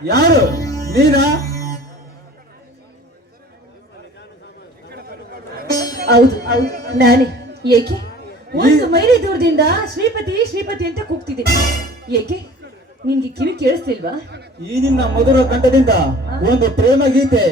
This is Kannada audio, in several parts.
ಯಾರು ನೀನಾ? ಹೌದು ಹೌದು ನಾನೇ. ಏಕೆ ಒಂದು ಮೈಲಿ ದೂರದಿಂದ ಶ್ರೀಪತಿ ಶ್ರೀಪತಿ ಅಂತ ಕೂಗ್ತಿದ್ದೀನಿ. ಏಕೆ ನಿನ್ಗೆ ಕಿವಿ ಕೇಳಿಸ್ತಿಲ್ವಾ? ಈ ನಿನ್ನ ಮಧುರ ಕಂಠದಿಂದ ಒಂದು ಪ್ರೇಮ ಗೀತೆ.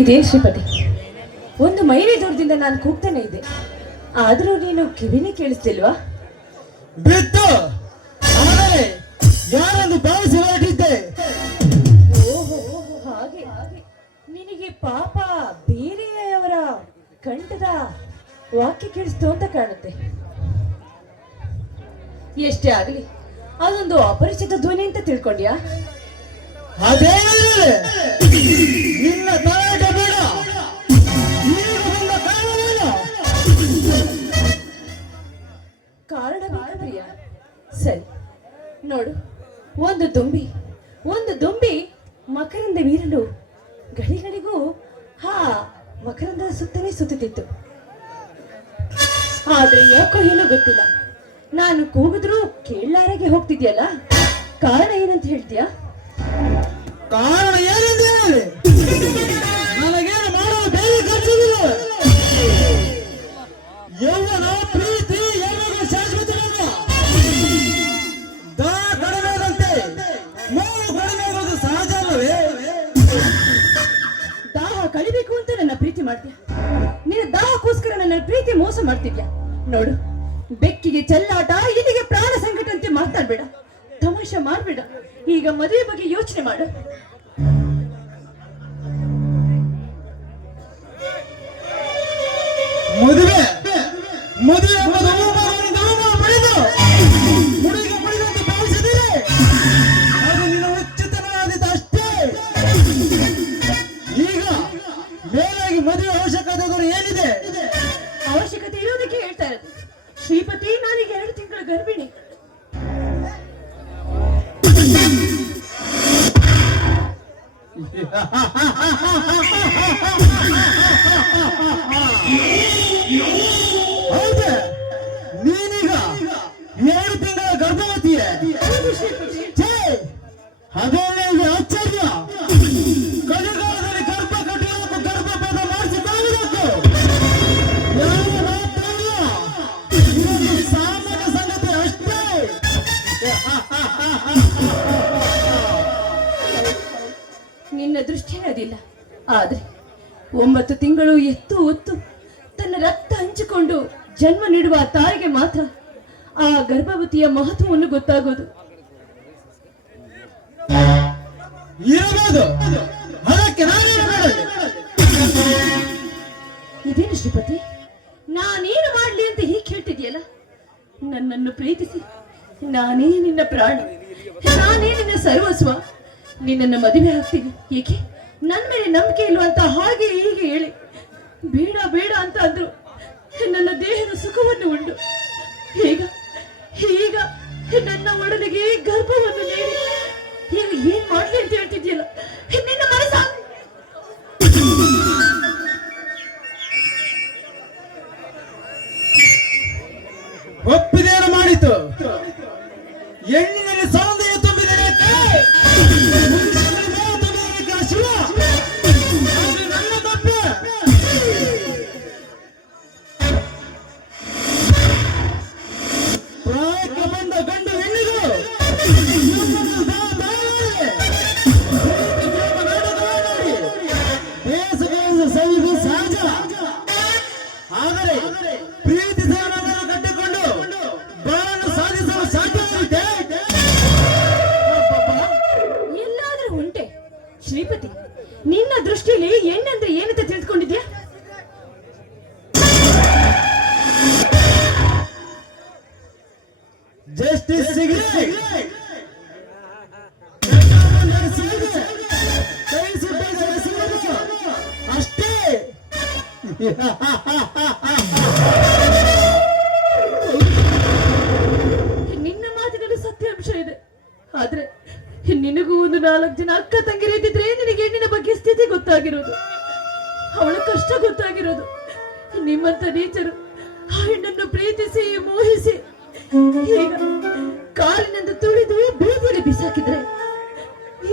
ಇದೇನ್ ಶ್ರೀಪತಿ, ಒಂದು ಮೈಲಿ ದೂರದಿಂದ ನಾನು ಕೂಗ್ತಾನೆ ಇದ್ದೆ, ಆದರೂ ನೀನು ಕಿವಿನೇ ಕೇಳಿಸ್ತಿಲ್ವಾ? ಬಿತ್ತು ಆದರೆ ಯಾರನ್ನು ಭಾವಿಸಿ ಹೊರಟಿದ್ದೆ. ಓಹೋ, ಹಾಗೆ ನಿನಗೆ ಪಾಪ ಬೇರೆಯವರ ಕಂಠದ ವಾಕ್ಯ ಕೇಳಿಸ್ತು ಅಂತ ಕಾಣುತ್ತೆ. ಎಷ್ಟೇ ಆಗಲಿ ಅದೊಂದು ಅಪರಿಚಿತ ಧ್ವನಿ ಅಂತ ತಿಳ್ಕೊಂಡ್ಯಾ? ಅದೇ ನಿನ್ನ ತಲಾಟ ಬೇಡ. ಈಗ ಬಂದ ಕಾರಣವೇನು? ಕಾರಣ ಬೇಕಾ ಪ್ರಿಯ? ಸರಿ ನೋಡು, ಒಂದು ದುಂಬಿ ಮಕರಂದ ವೀರಲು ಗಳಿಗಳಿಗೂ ಮಕರಂದ ಸುತ್ತಲೇ ಸುತ್ತುತ್ತಿತ್ತು. ಆದ್ರೆ ಯಾಕೋ ಏನೋ ಗೊತ್ತಿಲ್ಲ, ನಾನು ಕೂಗಿದ್ರೂ ಕೇಳಲಾರಗೆ ಹೋಗ್ತಿದ್ಯಲ್ಲ, ಕಾರಣ ಏನಂತ ಹೇಳ್ತೀಯಾ? ಕಾರಣ ಏನೆಂದ್ರೆ ನನಗೇನು ಮಾಡಲು ಬೇರೆ ಖರ್ಚಿಲ್ಲ. ಯೌವನ ಪ್ರೀತಿ ಎಲ್ಲರಿಗೂ ಶಾಶ್ವತವಲ್ಲ. ದಾ ಕಡಿಮೆದಂತೆ ನೋವು ಕಡಿಮೆ ಆಗೋದು ಸಹಜ ಅಲ್ಲವೇ? ದಾಹ ಕಳಿಬೇಕು ಅಂತ ನನ್ನ ಪ್ರೀತಿ ಮಾಡ್ತೀಯ? ನಿನ್ನ ದಾಹಕ್ಕೋಸ್ಕರ ನನ್ನ ಪ್ರೀತಿ ಮೋಸ ಮಾಡ್ತಿದ್ಯಾ? ನೋಡು, ಬೆಕ್ಕಿಗೆ ಚೆಲ್ಲಾಟ, ಇಲ್ಲಿಗೆ ಪ್ರಾಣ ಸಂಕಟ ಅಂತ ಮಾತಾಡ್ಬೇಡ, ತಮಾಷೆ ಮಾಡ್ಬೇಡ. ಈಗ ಮದುವೆ ಬಗ್ಗೆ ಯೋಚನೆ ಮಾಡು. ಮದುವೆ ಎಂಬುದು ಪಡೆದು ಮುಡಿಗೆ ಮುಡಿದಂತೆ ಭಾವಿಸಿದರೆ ಅದು ನಿನ್ನ ಉಚಿತನಾದಿದ್ದು ಅಷ್ಟೇ. ಈಗ ಮೇಲಾಗಿ ಮದುವೆ ಅವಶ್ಯಕತೆ ಏನಿದೆ? ಅವಶ್ಯಕತೆ ಇರೋದಕ್ಕೆ ಹೇಳ್ತಾ ಇರೋದು ಶ್ರೀಪತಿ. ನಾನೀಗ 2 ತಿಂಗಳ ಗರ್ಭಿಣಿ. ಹೌದಾ? ನೀನೀಗ 2 ತಿಂಗಳ ಗರ್ಭವತಿಯೇ? ಅದೇನೇ ಆಶ್ಚರ್ಯ. ಕಲಿಗಾಲದಲ್ಲಿ ಗರ್ಭ ಕಟ್ಟಿರೋದಕ್ಕೂ ಗರ್ಭಪಾತ ಮಾಡಿಸಿಕೊಳ್ಳಬೇಕು ಯಾವ ಮಾತಲ್ಲ. ಇದೊಂದು ಸಾಮಾನ್ಯ ಸಂಗತಿ ಅಷ್ಟೇ. ನಿನ್ನ ದೃಷ್ಟಿ ಅದಿಲ್ಲ, ಆದ್ರೆ 9 ತಿಂಗಳು ಎತ್ತು ಹೊತ್ತು ತನ್ನ ರಕ್ತ ಹಂಚಿಕೊಂಡು ಜನ್ಮ ನೀಡುವ ತಾಯಿಗೆ ಮಾತ್ರ ಆ ಗರ್ಭವತಿಯ ಮಹತ್ವವನ್ನು ಗೊತ್ತಾಗೋದು. ಇರಬಹುದು, ಅದಕ್ಕೆ ನಾನೇನು ಮಾಡೋದು? ಇದೇನು ಶ್ರೀಪತಿ, ನಾನೇನು ಮಾಡ್ಲಿ ಅಂತ ಹೀಗೆ ಕೇಳ್ತಿದ್ಯಲ್ಲ? ನನ್ನನ್ನು ಪ್ರೀತಿಸಿ ನಾನೇ ನಿನ್ನ ಪ್ರಾಣ, ನಾನೇ ನಿನ್ನ ಸರ್ವಸ್ವ, ನಿನ್ನನ್ನು ಮದುವೆ ಆಗ್ತೀನಿ. ಏಕೆ ನನ್ನ ಮೇಲೆ ನಂಬಿಕೆ ಇಲ್ವಂತ ಹಾಗೆ ಹೀಗೆ ಹೇಳಿ ಬೇಡ ಬೇಡ ಅಂತ ಅಂದ್ರು. ನನ್ನ ದೇಹದ ಸುಖವನ್ನು ಉಂಡು ಈಗ ನನ್ನ ಒಡಲಿಗೆ ಗರ್ಭವನ್ನು ನೀಡಿ ಈಗ ಏನ್ ಮಾಡ್ಲಿ ಅಂತ ಹೇಳ್ತಿದ್ಯಲ್ಲ? ನಿನ್ನ ಮನಸ್ಸ ಒಪ್ಪಿದೇನು ಮಾಡಿತು? ಹೆಣ್ಣಿನಲ್ಲಿ ಸೌಂದರ್ಯ ತುಂಬಿದರೆ ಶಿವ ನನ್ನ ತಪ್ಪೆ. ಪ್ರಾಯಕ್ಕೆ ಬಂದ ಗಂಡು ಹೆಣ್ಣಿಗೂ ಸವಿದು ಸಹಜ. ಆದರೆ ಪ್ರೀತಿ ಸೇವನವನ್ನು ಕಟ್ಟಿಕೊಂಡು ಬಾಳನ್ನು ಸಾಧಿಸಲು ಸಾಧ್ಯವಾಗುತ್ತೆ? ಎಲ್ಲಾದ್ರೂ ಉಂಟೆ ಶ್ರೀಪತಿ? ನಿನ್ನ ದೃಷ್ಟಿಯಲ್ಲಿ ಹೆಣ್ಣಂದ್ರೆ ಏನಂತ ತಿಳಿದುಕೊಂಡಿದ್ಯಾ? ಜಸ್ಟಿಸ್ ಸಿಗಲಿ ಅಷ್ಟೇ. ನಿನ್ನ ಮಾತಿನಲ್ಲಿ ಸತ್ಯಾಂಶ ಇದೆ, ಆದ್ರೆ ನಿನಗೂ ಒಂದು 4 ಜನ ಅಕ್ಕ ತಂಗಿರಿದ್ದಿದ್ರೆ ನಿನಗೆ ಹೆಣ್ಣಿನ ಬಗ್ಗೆ ಸ್ಥಿತಿ ಗೊತ್ತಾಗಿರೋದು, ಅವಳ ಕಷ್ಟ ಗೊತ್ತಾಗಿರೋದು. ನಿಮ್ಮಂತ ನೀಚರು ಆ ಹೆಣ್ಣನ್ನು ಪ್ರೀತಿಸಿ ಮೋಹಿಸಿ ಈಗ ಕಾಲಿನಿಂದ ತುಳಿದು ಬೀದಿಯಲ್ಲಿ ಬಿಸಾಕಿದ್ರೆ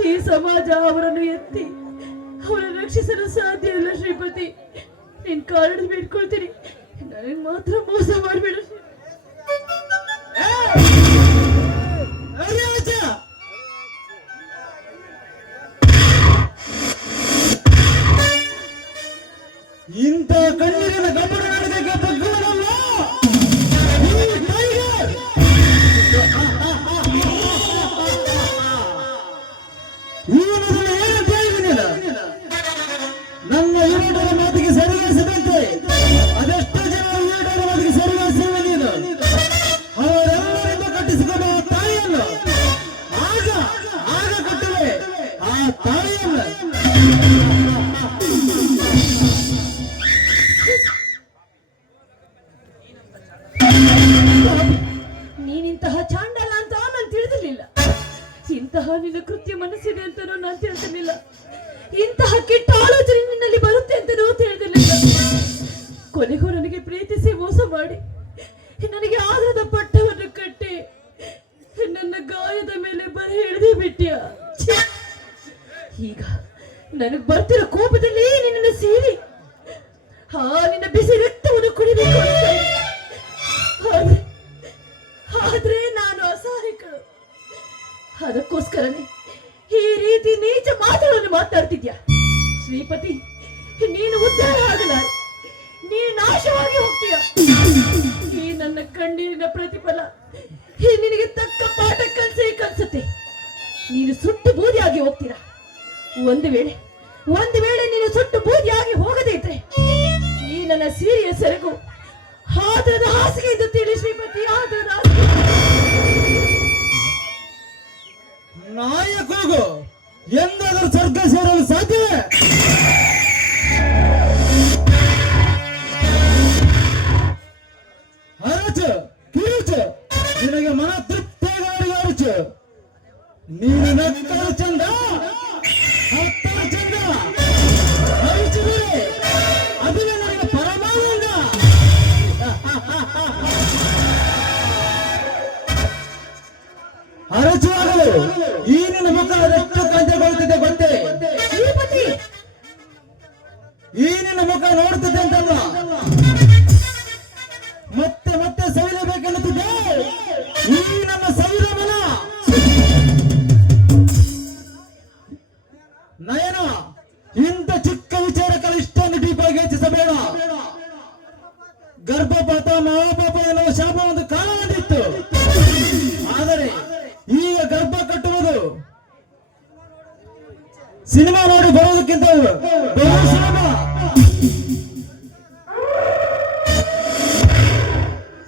ಈ ಸಮಾಜ ಅವರನ್ನು ಎತ್ತಿ ಅವರನ್ನು ರಕ್ಷಿಸಲು ಸಾಧ್ಯ ಇಲ್ಲ. ಶ್ರೀಪತಿ, ನಿನ್ ಕಾರಣ ಬೇಡ್ಕೊಳ್ತೀನಿ, ನನಗೆ ಮಾತ್ರ ಮೋಸ ಮಾಡಬೇಡ. ಈ ಮೊದಲು ಏನಂತ ಹೇಳಿದ ನನ್ನ ಯುವಟರ ಮಾತಿಗೆ ಸರಿಗಣಿಸದಂತೆ ಅದೆಷ್ಟು ಜನ ಯುವಟರ ಮಾತಿಗೆ ಸರಿಗಣಿಸಿರುವ ನೀನು ಅವರೆಲ್ಲರಿಂದ ಕಟ್ಟಿಸಿಕೊಳ್ಳುವ ತಾಯಿಯನ್ನು ಆಗ ಆಗ ಕಟ್ಟುವೆ ಆ ತಾಯಿಯನ್ನು. ನೀನಿಂತಹ ಚಾಂಡಾಲ ಅಂತ ನಾನು ತಿಳಿದಿರ್ಲಿಲ್ಲ. ಇಂತಹ ನಿನ್ನ ಕೃತ್ಯ ಮನಸ್ಸಿದೆ ಅಂತನೂ ನಾನು ತಿಳಿದಿರ್ಲಿಲ್ಲ. ಇಂತಹ ಕೆಟ್ಟ ಆಲೋಚನೆ ನಿನ್ನಲ್ಲಿ ಬರುತ್ತೆ ಅಂತನೂ ತಿಳಿದಿರ್ಲಿಲ್ಲ. ಕೊನೆಗೂ ನನಗೆ ಪ್ರೀತಿಸಿ ಮೋಸ ಮಾಡಿ ನನಗೆ ಆಧಾರದ ಪಟ್ಟವನ್ನು ಕಟ್ಟಿ ನನ್ನ ಗಾಯದ ಮೇಲೆ ಬರೆ ಎಳೆದೇ ಬಿಟ್ಟಿಯ. ಈಗ ನನಗೆ ಬರ್ತಿರೋ ಕೋಪದಲ್ಲಿ ನಿನ್ನನ್ನು ಸೀಳಿ ನಿನ್ನ ಬಿಸಿ ರಕ್ತವನ್ನು ಕುಡಿಬೇಕು ಅಂತ ಇದೆ. ಆದ್ರೆ ನಾನು ಅಸಹಾಯಕಳು. ಅದಕ್ಕೋಸ್ಕರನೇ ಈ ರೀತಿ ನೀಚ ಮಾತುಗಳನ್ನು ಮಾತಾಡ್ತಿದ್ಯಾ. ಶ್ರೀಪತಿ, ನೀನು ಉದ್ಧಾರ ಆಗಲಾರೆ, ನೀನು ನಾಶವಾಗಿ ಹೋಗ್ತೀಯ. ಈ ನನ್ನ ಕಣ್ಣೀರಿನ ಪ್ರತಿಫಲ ನಿನಗೆ ತಕ್ಕ ಪಾಠ ಕಲಿಸುತ್ತೆ. ನೀನು ಸುಟ್ಟು ಬೂದಿಯಾಗಿ ಹೋಗ್ತೀರಾ. ಒಂದು ವೇಳೆ ನೀನು ಸುಟ್ಟು ಬೂದಿಯಾಗಿ ಹೋಗದೇ ಇದ್ರೆ ಈ ನನ್ನ ಸೀರೆಯ ಸೆರಗು ಆದರದ ಹಾಸಿಗೆ ಎಂದು ತಿಳಿ ಶ್ರೀಪತಿ, ಆದರದ ಹಾಸಿಗೆ. ನಾಯಕೋಗು ಎಂದಾದರೂ ಸ್ವರ್ಗ ಸೇರಲು ಸಾಧ್ಯವೇ? ಹರಚು ಕಿರುಚು ನಿನಗೆ ಮನ ತೃಪ್ತಿಯಾಗಿ ಹರಚು. ನೀನು ನಕ್ಕರು ಚಂದ, ಹತ್ತರು ಚಂದ, ಹರಿಚಿದರೆ ಅದುವೇ ನನಗೆ ಪರಮಾನಂದ. ಹರಚುವಾಗಲು ಈ ನಿನ್ನ ಮುಖ ಎಷ್ಟು ಕಾಂತಿಗೊಳ್ಳುತ್ತಿದೆ ಗೊತ್ತೇ? ಈ ನಿನ್ನ ಮುಖ ನೋಡುತ್ತಿದ್ದೆ ಅಂತಲ್ಲ, ಮತ್ತೆ ಮತ್ತೆ ಸವಿಯಬೇಕೆನ್ನುತ್ತಿದ್ದೆ ಈ ನಮ್ಮ ಸವಿದ ಮನ. ನಯನ, ಇಂಥ ಚಿಕ್ಕ ವಿಚಾರಕ್ಕೆಲ್ಲ ಇಷ್ಟೊಂದು ಡೀಪಾಗಿ ಹೆಚ್ಚಿಸಬೇಡ. ಗರ್ಭಪಾತ ಮಹಾಪಾಪ ಎನ್ನುವ ಶಾಪ ಒಂದು ಕಾಲ ಬಂದಿತ್ತು. ಆದರೆ ಈಗ ಗರ್ಭ ಕಟ್ಟುವುದು ಸಿನಿಮಾ ನೋಡಿ ಬರೋದಕ್ಕಿಂತ ಬಹು ಸುಲಭ.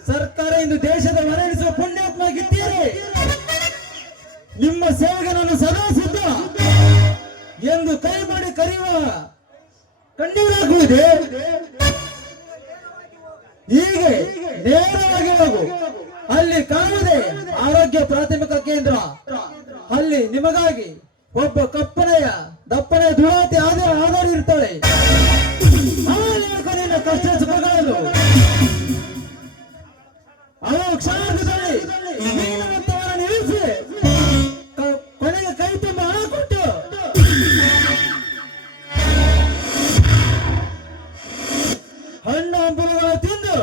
ಸರ್ಕಾರ ಇಂದು ದೇಶದ ಮರಣಿಸುವ ಪುಣ್ಯಾತ್ಮಗಿದ್ದೀರಿ. ನಿಮ್ಮ ಸೇವೆಗೆ ನಾನು ಸದಾ ಸಿದ್ಧ ಎಂದು ಕೈ ಮಾಡಿ ಕರೆಯುವ ಕಣ್ಣೀರಾಗುವುದೇ. ಹೀಗೆ ನೇರವಾಗಿ ಹೋಗು. ಅಲ್ಲಿ ಕಾಣುವುದೇ ಆರೋಗ್ಯ ಪ್ರಾಥಮಿಕ ಕೇಂದ್ರ. ಅಲ್ಲಿ ನಿಮಗಾಗಿ ಒಬ್ಬ ಕಪ್ಪನೆಯ ದಪ್ಪನೆಯ ದುರಾತಿ ಆಧಾರ ಇರ್ತಾಳೆ. ನಿನ್ನ ಕಷ್ಟ ಸುಖಗಳನ್ನು ಅವಳು ಕ್ಷಣದಲ್ಲಿ ನಿಲ್ಲಿಸಿ ಕೊನೆಗೆ ಕೈ ತುಂಬ ಹಣ ಕೊಟ್ಟು ಹಣ್ಣು ಹಂಪಲುಗಳು ತಿಂದು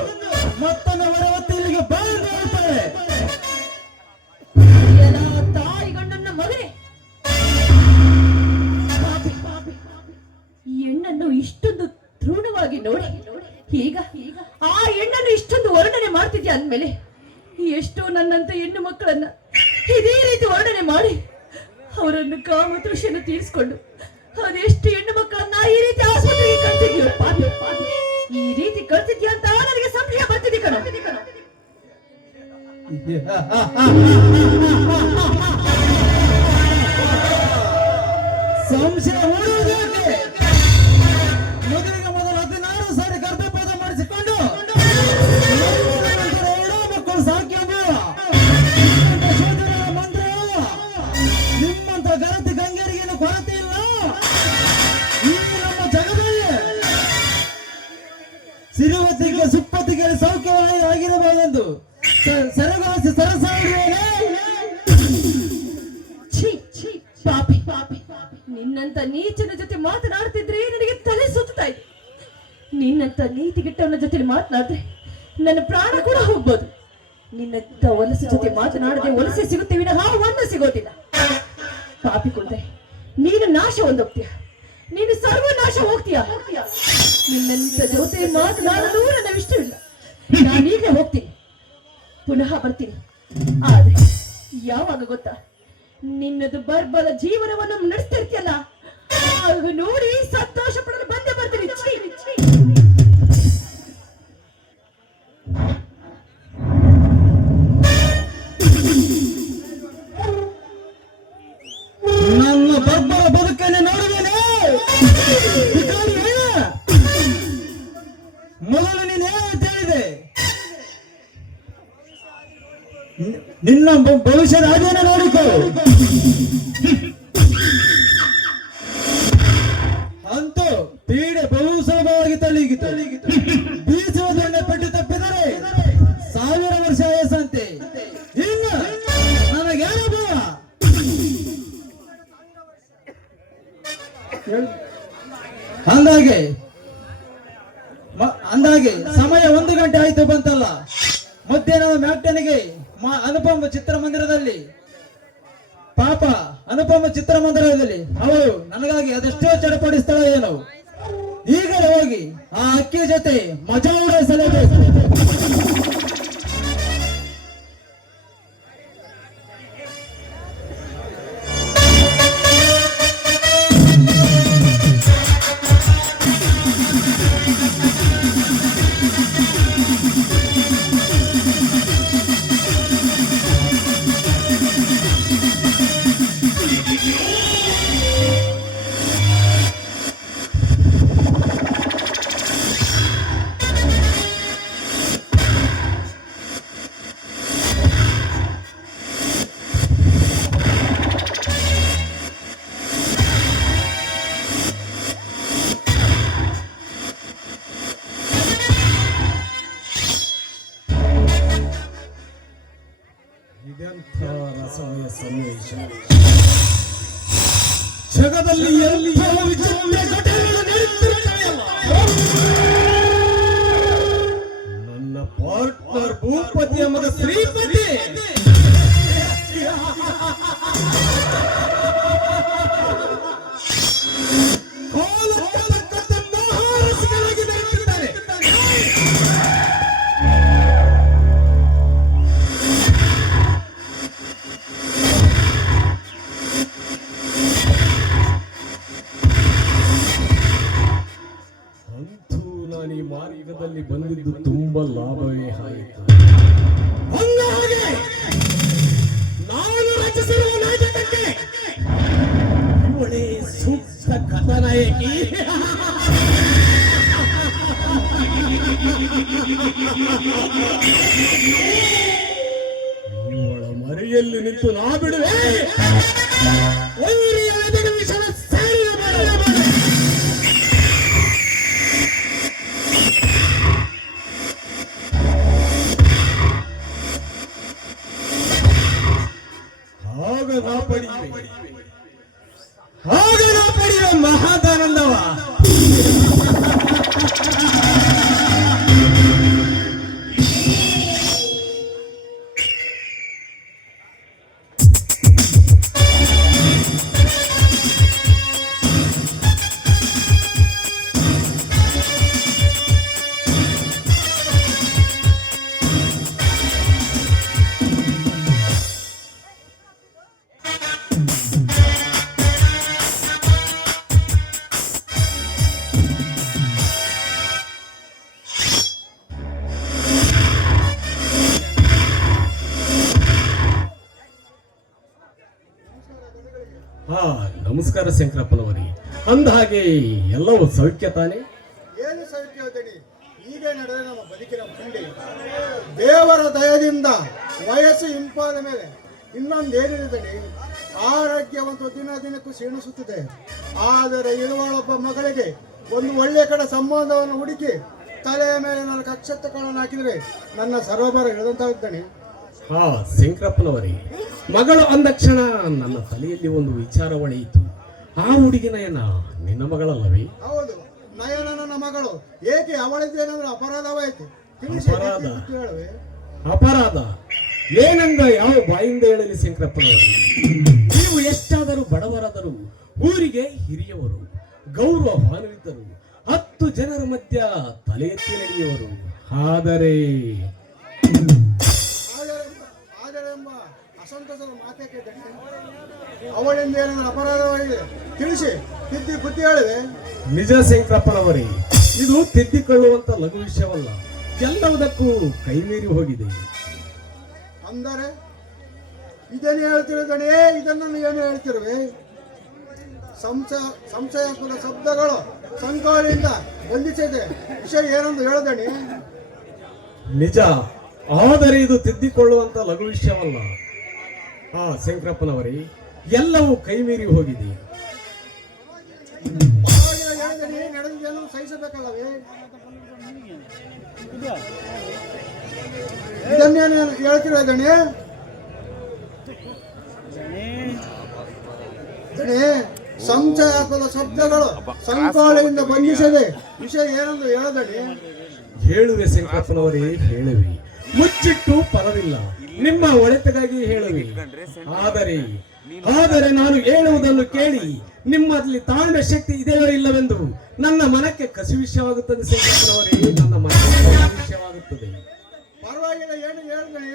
ಮತ್ತೊಂದು ಹೊರವತ್ತು ಇಲ್ಲಿಗೆ ಬಾಂಧು ಹೇಳ್ತಾಳೆ. ತಾಯಿ ಗಂಡನ್ನ ಮಗನೇ, ಈ ಹೆಣ್ಣನ್ನು ಇಷ್ಟೊಂದು ತೃಣವಾಗಿ ನೋಡಿ ಈಗ ಆ ಹೆಣ್ಣನ್ನು ಇಷ್ಟೊಂದು ವರ್ಣನೆ ಮಾಡ್ತಿದ್ಯಾ ಅಂದ್ಮೇಲೆ ಎಷ್ಟೋ ನನ್ನಂತ ಹೆಣ್ಣು ಮಕ್ಕಳನ್ನ ಇದೇ ರೀತಿ ವರ್ಣನೆ ಮಾಡಿ ಅವರನ್ನು ಕಾಮತೃಷೆಯನ್ನು ತೀರಿಸಿಕೊಂಡು ಅದೆಷ್ಟು ಹೆಣ್ಣು ಮಕ್ಕಳನ್ನ ಈ ರೀತಿ ಆಸ್ಪತ್ರೆಗೆ ಕಳ್ತಿದ್ಯೋ ಪಾಪಿ, ಈ ರೀತಿ ಕಳ್ತಿದ್ಯಾ ಅಂತ ನನಗೆ ಸಂಶಯ ಬರ್ತಿದ್ದೆ ಕಣ. ಸಂಶಯ ಮೂಡುವುದಕ್ಕೆ ಮೊದಲಿಗೆ ಮೊದಲು 16 ಸಾರಿ ಗರ್ಭಪಾತ ಮಾಡಿಸಿಕೊಂಡು ಎರಡೂ ಮಕ್ಕಳು ಸಾಕಿ ಮಂತ್ರ. ನಿಮ್ಮಂತ ಗರತಿ ಗಂಗೆರಿಗೇನು ಕೊರತೆ ಇಲ್ಲ ಈ ನಮ್ಮ ಜಗದಲ್ಲಿ. ಸಿರುವತಿಗೆ ಸುಪ್ಪತ್ತಿಗೆ ಸೌಖ್ಯವಾಗಿ ಆಗಿರಬಹುದೆಂದು ಸರಗಾಸಿ ಸರಸಾಡುವೇನೆ. ಪಾಪಿ, ನಿನ್ನಂತ ನೀಚನ ಜೊತೆ ಮಾತನಾಡ್ತಿದ್ರೆ ನನಗೆ ತಲೆ ಸುತ್ತಾ ಇದೆ. ನಿನ್ನಂತ ನೀತಿಗೆಟ್ಟವನ ಜೊತೆ ಮಾತನಾಡಿದ್ರೆ ನನ್ನ ಪ್ರಾಣ ಕೂಡ ಹೋಗ್ಬೋದು. ನಿನ್ನಂತ ವಲಸೆ ಜೊತೆ ಮಾತನಾಡದೆ ವಲಸೆ ಸಿಗುತ್ತೆ ವಿನಃ ಒಂದು ಸಿಗೋದಿಲ್ಲ. ಪಾಪಿ ಕೊಂಡೆ, ನೀನು ನಾಶ ಹೊಂದೋಗ್ತೀಯ, ನೀನು ಸರ್ವನಾಶ ಹೋಗ್ತೀಯ. ನಿನ್ನಂತ ಜೊತೆ ಮಾತನಾಡಲು ನನ್ನ ಇಷ್ಟವಿಲ್ಲ. ನಾನೀಗಲೇ ಹೋಗ್ತೀನಿ, ಪುನಃ ಬರ್ತೀನಿ. ಆದ್ರೆ ಯಾವಾಗ ಗೊತ್ತಾ, ನಿನ್ನದು ಬರ್ಬದ ಜೀವನವನ್ನು ನಡೆಸ್ತಿರ್ತೀಯಲ್ಲ, ಆಗ ನೋಡಿ ಸಂತೋಷ ಪಡಲು ಬಂದೇ ಬರ್ತೀನಿ. ಛೀ, ಛೀ. ನನ್ನ ಬರ್ಬರ ಬದುಕನ್ನು ನೋಡುವೇನೆ. ಮೊದಲು ನೀನು ಏನಂತ ಹೇಳಿದೆ? ನಿನ್ನ ಭವಿಷ್ಯದ ಹಾದಿಯನ್ನು ನೋಡಿಕೋ. ಅಂತೂ ಪೀಡೆ ಬಹು ಸುಲಭವಾಗಿ ತಳ್ಳಿಗಿತು. ಬೀಸುವ ದೊಣ್ಣೆ ಪೆಟ್ಟು ತಪ್ಪಿದರೆ 1000 ವರ್ಷ ವಯಸ್ಸಂತೆ. ಇನ್ನು ನನಗೇನೋ ಅಂದಾಗೆ ಸಮಯ 1 ಗಂಟೆ ಆಯ್ತು ಬಂತಲ್ಲ. ಮಧ್ಯಾಹ್ನದ ಮ್ಯಾಕ್ಟನಿಗೆ ಅನುಪಮ ಚಿತ್ರಮಂದಿರದಲ್ಲಿ ಪಾಪ ಅನುಪಮ ಚಿತ್ರಮಂದಿರದಲ್ಲಿ ಅವಳು ನನಗಾಗಿ ಅದೆಷ್ಟೋ ಚಡಪಡಿಸ್ತಾಳೆ ಏನೋ. ಈಗಲೇ ಹೋಗಿ ಆ ಅಕ್ಕಿ ಜೊತೆ ಮಜಾ ಉಡಾಯಿಸಲೇಬೇಕು. ಇದೆಂಥ ರಸಮಯ ಸನ್ನಿವೇಶ. ಜಗದಲ್ಲಿ ಎಂಥ ವಿಚಿತ್ರ ಘಟನೆಗಳು ನಡೆಯುತ್ತಿರುತ್ತವೆಯಲ್ಲ. ನನ್ನ ಪಾರ್ಟ್ನರ್ ಭೂಪತಿ ಎಂಬ ಶ್ರೀಪತಿ ಮಾರ್ಗದಲ್ಲಿ ಬಂದಿದ್ದು ತುಂಬಾ ಲಾಭವೇ ಆಯಿತು. ಹಾಗೆ ನಾನು ರಚಿಸಿರುವ ನಾಟಕಕ್ಕೆ ಇವಳೇ ಸೂಕ್ತ ಕಥಾನಾಯಕಿ. ಇವಳ ಮರೆಯಲ್ಲಿ ನಿಂತು ನಾ ಬಿಡುವೆ. ಹಾಗೆ ನಾ ಪಡೆಯುವ ಮಹಾದಾನಂದವ. ನಮಸ್ಕಾರ ಶಂಕರಪ್ಪನವರೇ. ಅಂದ ಹಾಗೆ ಎಲ್ಲವೂ ಸೌಖ್ಯ ತಾನೆ? ಏನು ಸೌಖ್ಯವದಡಿ, ಹೀಗೆ ನಡೆದ ನಮ್ಮ ಬದುಕಿನ ಮುಂದೆ ದೇವರ ದಯದಿಂದ ವಯಸ್ಸು ಇಂಪಾದ ಮೇಲೆ ಇನ್ನೊಂದೇನಿದೆ, ಆರೋಗ್ಯವಂತ ದಿನ ದಿನಕ್ಕೂ ಕ್ಷೀಣಿಸುತ್ತಿದೆ. ಆದರೆ ಇರುವಳೊಬ್ಬ ಮಗಳಿಗೆ ಒಂದು ಒಳ್ಳೆಯ ಕಡೆ ಸಂಬಂಧವನ್ನು ಹುಡುಕಿ ತಲೆಯ ಮೇಲೆ ನಾನು ಕಕ್ಷತ್ರಗಳನ್ನು ಹಾಕಿದರೆ ನನ್ನ ಸರೋಬರ ಇಳಿದಂತಾಗುತ್ತಾನೆ. ಹಾ ಶಂಕರಪ್ಪನವರೇ, ಮಗಳು ಅಂದ ಕ್ಷಣ ನನ್ನ ತಲೆಯಲ್ಲಿ ಒಂದು ವಿಚಾರ ಒಳೆಯಿತು. ಆ ಹುಡುಗಿ ನಯನ ನಿನ್ನ ಮಗಳಲ್ಲವೇ? ಹೌದು, ನಯನ ನನ್ನ ಮಗಳು. ಏಕೆ ಅವಳಿದ್ದೇನೆಂದ್ರೆ ಅಪರಾಧವಾಯಿತು. ಅಪರಾಧ? ಅಪರಾಧ ಏನೆಂದ ಯಾವ ಬಾಯಿಂದ ಹೇಳಲಿ ಶಂಕರಪ್ಪನವರೇ? ನೀವು ಎಷ್ಟಾದರೂ ಬಡವರಾದರೂ, ಊರಿಗೆ ಹಿರಿಯವರು, ಗೌರವವಾನವಿದ್ದರು, 10 ಜನರ ಮಧ್ಯ ತಲೆ ಎತ್ತಿ ನಡೆಯುವರು. ಆದರೆ ಸಂತಸದ ಮಾತಕ್ಕೆ ದಣಿ. ಅವಳಿಂದ ಏನಾದರೂ ಅಪರಾಧವಾಗಿದೆ ತಿಳಿಸಿ ತಿದ್ದಿ ಬುದ್ಧಿ ಹೇಳಿದೆ. ನಿಜ ಶಂಕರಪ್ಪನವರೇ, ಇದು ತಿದ್ದಿಕೊಳ್ಳುವಂತ ಲಘು ವಿಷಯವಲ್ಲ, ಎಲ್ಲವುದಕ್ಕೂ ಕೈಮೀರಿ ಹೋಗಿದೆ. ಅಂದರೆ ಇದನ್ನು ಹೇಳ್ತಿರೋದಣೆ, ಇದನ್ನು ಏನು ಹೇಳ್ತಿರುವೆ? ಸಂಶಯಾಸ್ಪದ ಶಬ್ದಗಳು ಸಂಕೋಲೆಯಿಂದ ಬಂಧಿಸಿದೆ. ವಿಷಯ ಏನೆಂದು ಹೇಳದಣಿ. ನಿಜ, ಆದರೆ ಇದು ತಿದ್ದಿಕೊಳ್ಳುವಂತ ಲಘು ವಿಷಯವಲ್ಲ. ಶಂಕರಪ್ಪನವರೇ, ಎಲ್ಲವೂ ಕೈಮೀರಿ ಹೋಗಿದೆ. ಹೇಳಿದಣಿ, ನಡೆದಿದ್ದನ್ನು ಸಹಿಸಬೇಕಲ್ಲವೇ? ಇದನ್ನೇನು ಹೇಳ್ತಿರೋದಣಿ? ಸಂಶಯಾಸ್ಪದ ಶಬ್ದಗಳು ಸಂಕೋಲೆಯಿಂದ ಬಂಧಿಸದೆ ವಿಷಯ ಏನೆಂದು ಹೇಳದಣಿ. ಹೇಳುವೆ ಶಂಕರಪ್ಪನವರೇ, ಹೇಳುವೆ. ಮುಚ್ಚಿಟ್ಟು ಫಲವಿಲ್ಲ, ನಿಮ್ಮ ಒಳಿತಿಗಾಗಿ ಹೇಳುವೆ. ಆದರೆ ನಾನು ಹೇಳುವುದನ್ನು ಕೇಳಿ ನಿಮ್ಮಲ್ಲಿ ತಾಳ್ಮೆ ಶಕ್ತಿ ಇದೆಯೋ ಇಲ್ಲವೆಂದು ನನ್ನ ಮನಕ್ಕೆ ಕಸಿವಿಷಯವಾಗುತ್ತದೆ ಶಂಕರಪ್ಪನವರೇ, ನನ್ನ ಮನಕ್ಕೆ ಕಸಿವಿಷಯವಾಗುತ್ತದೆ. ಪರವಾಗಿಲ್ಲ, ಏನು ಹೇಳಿದಣಿ.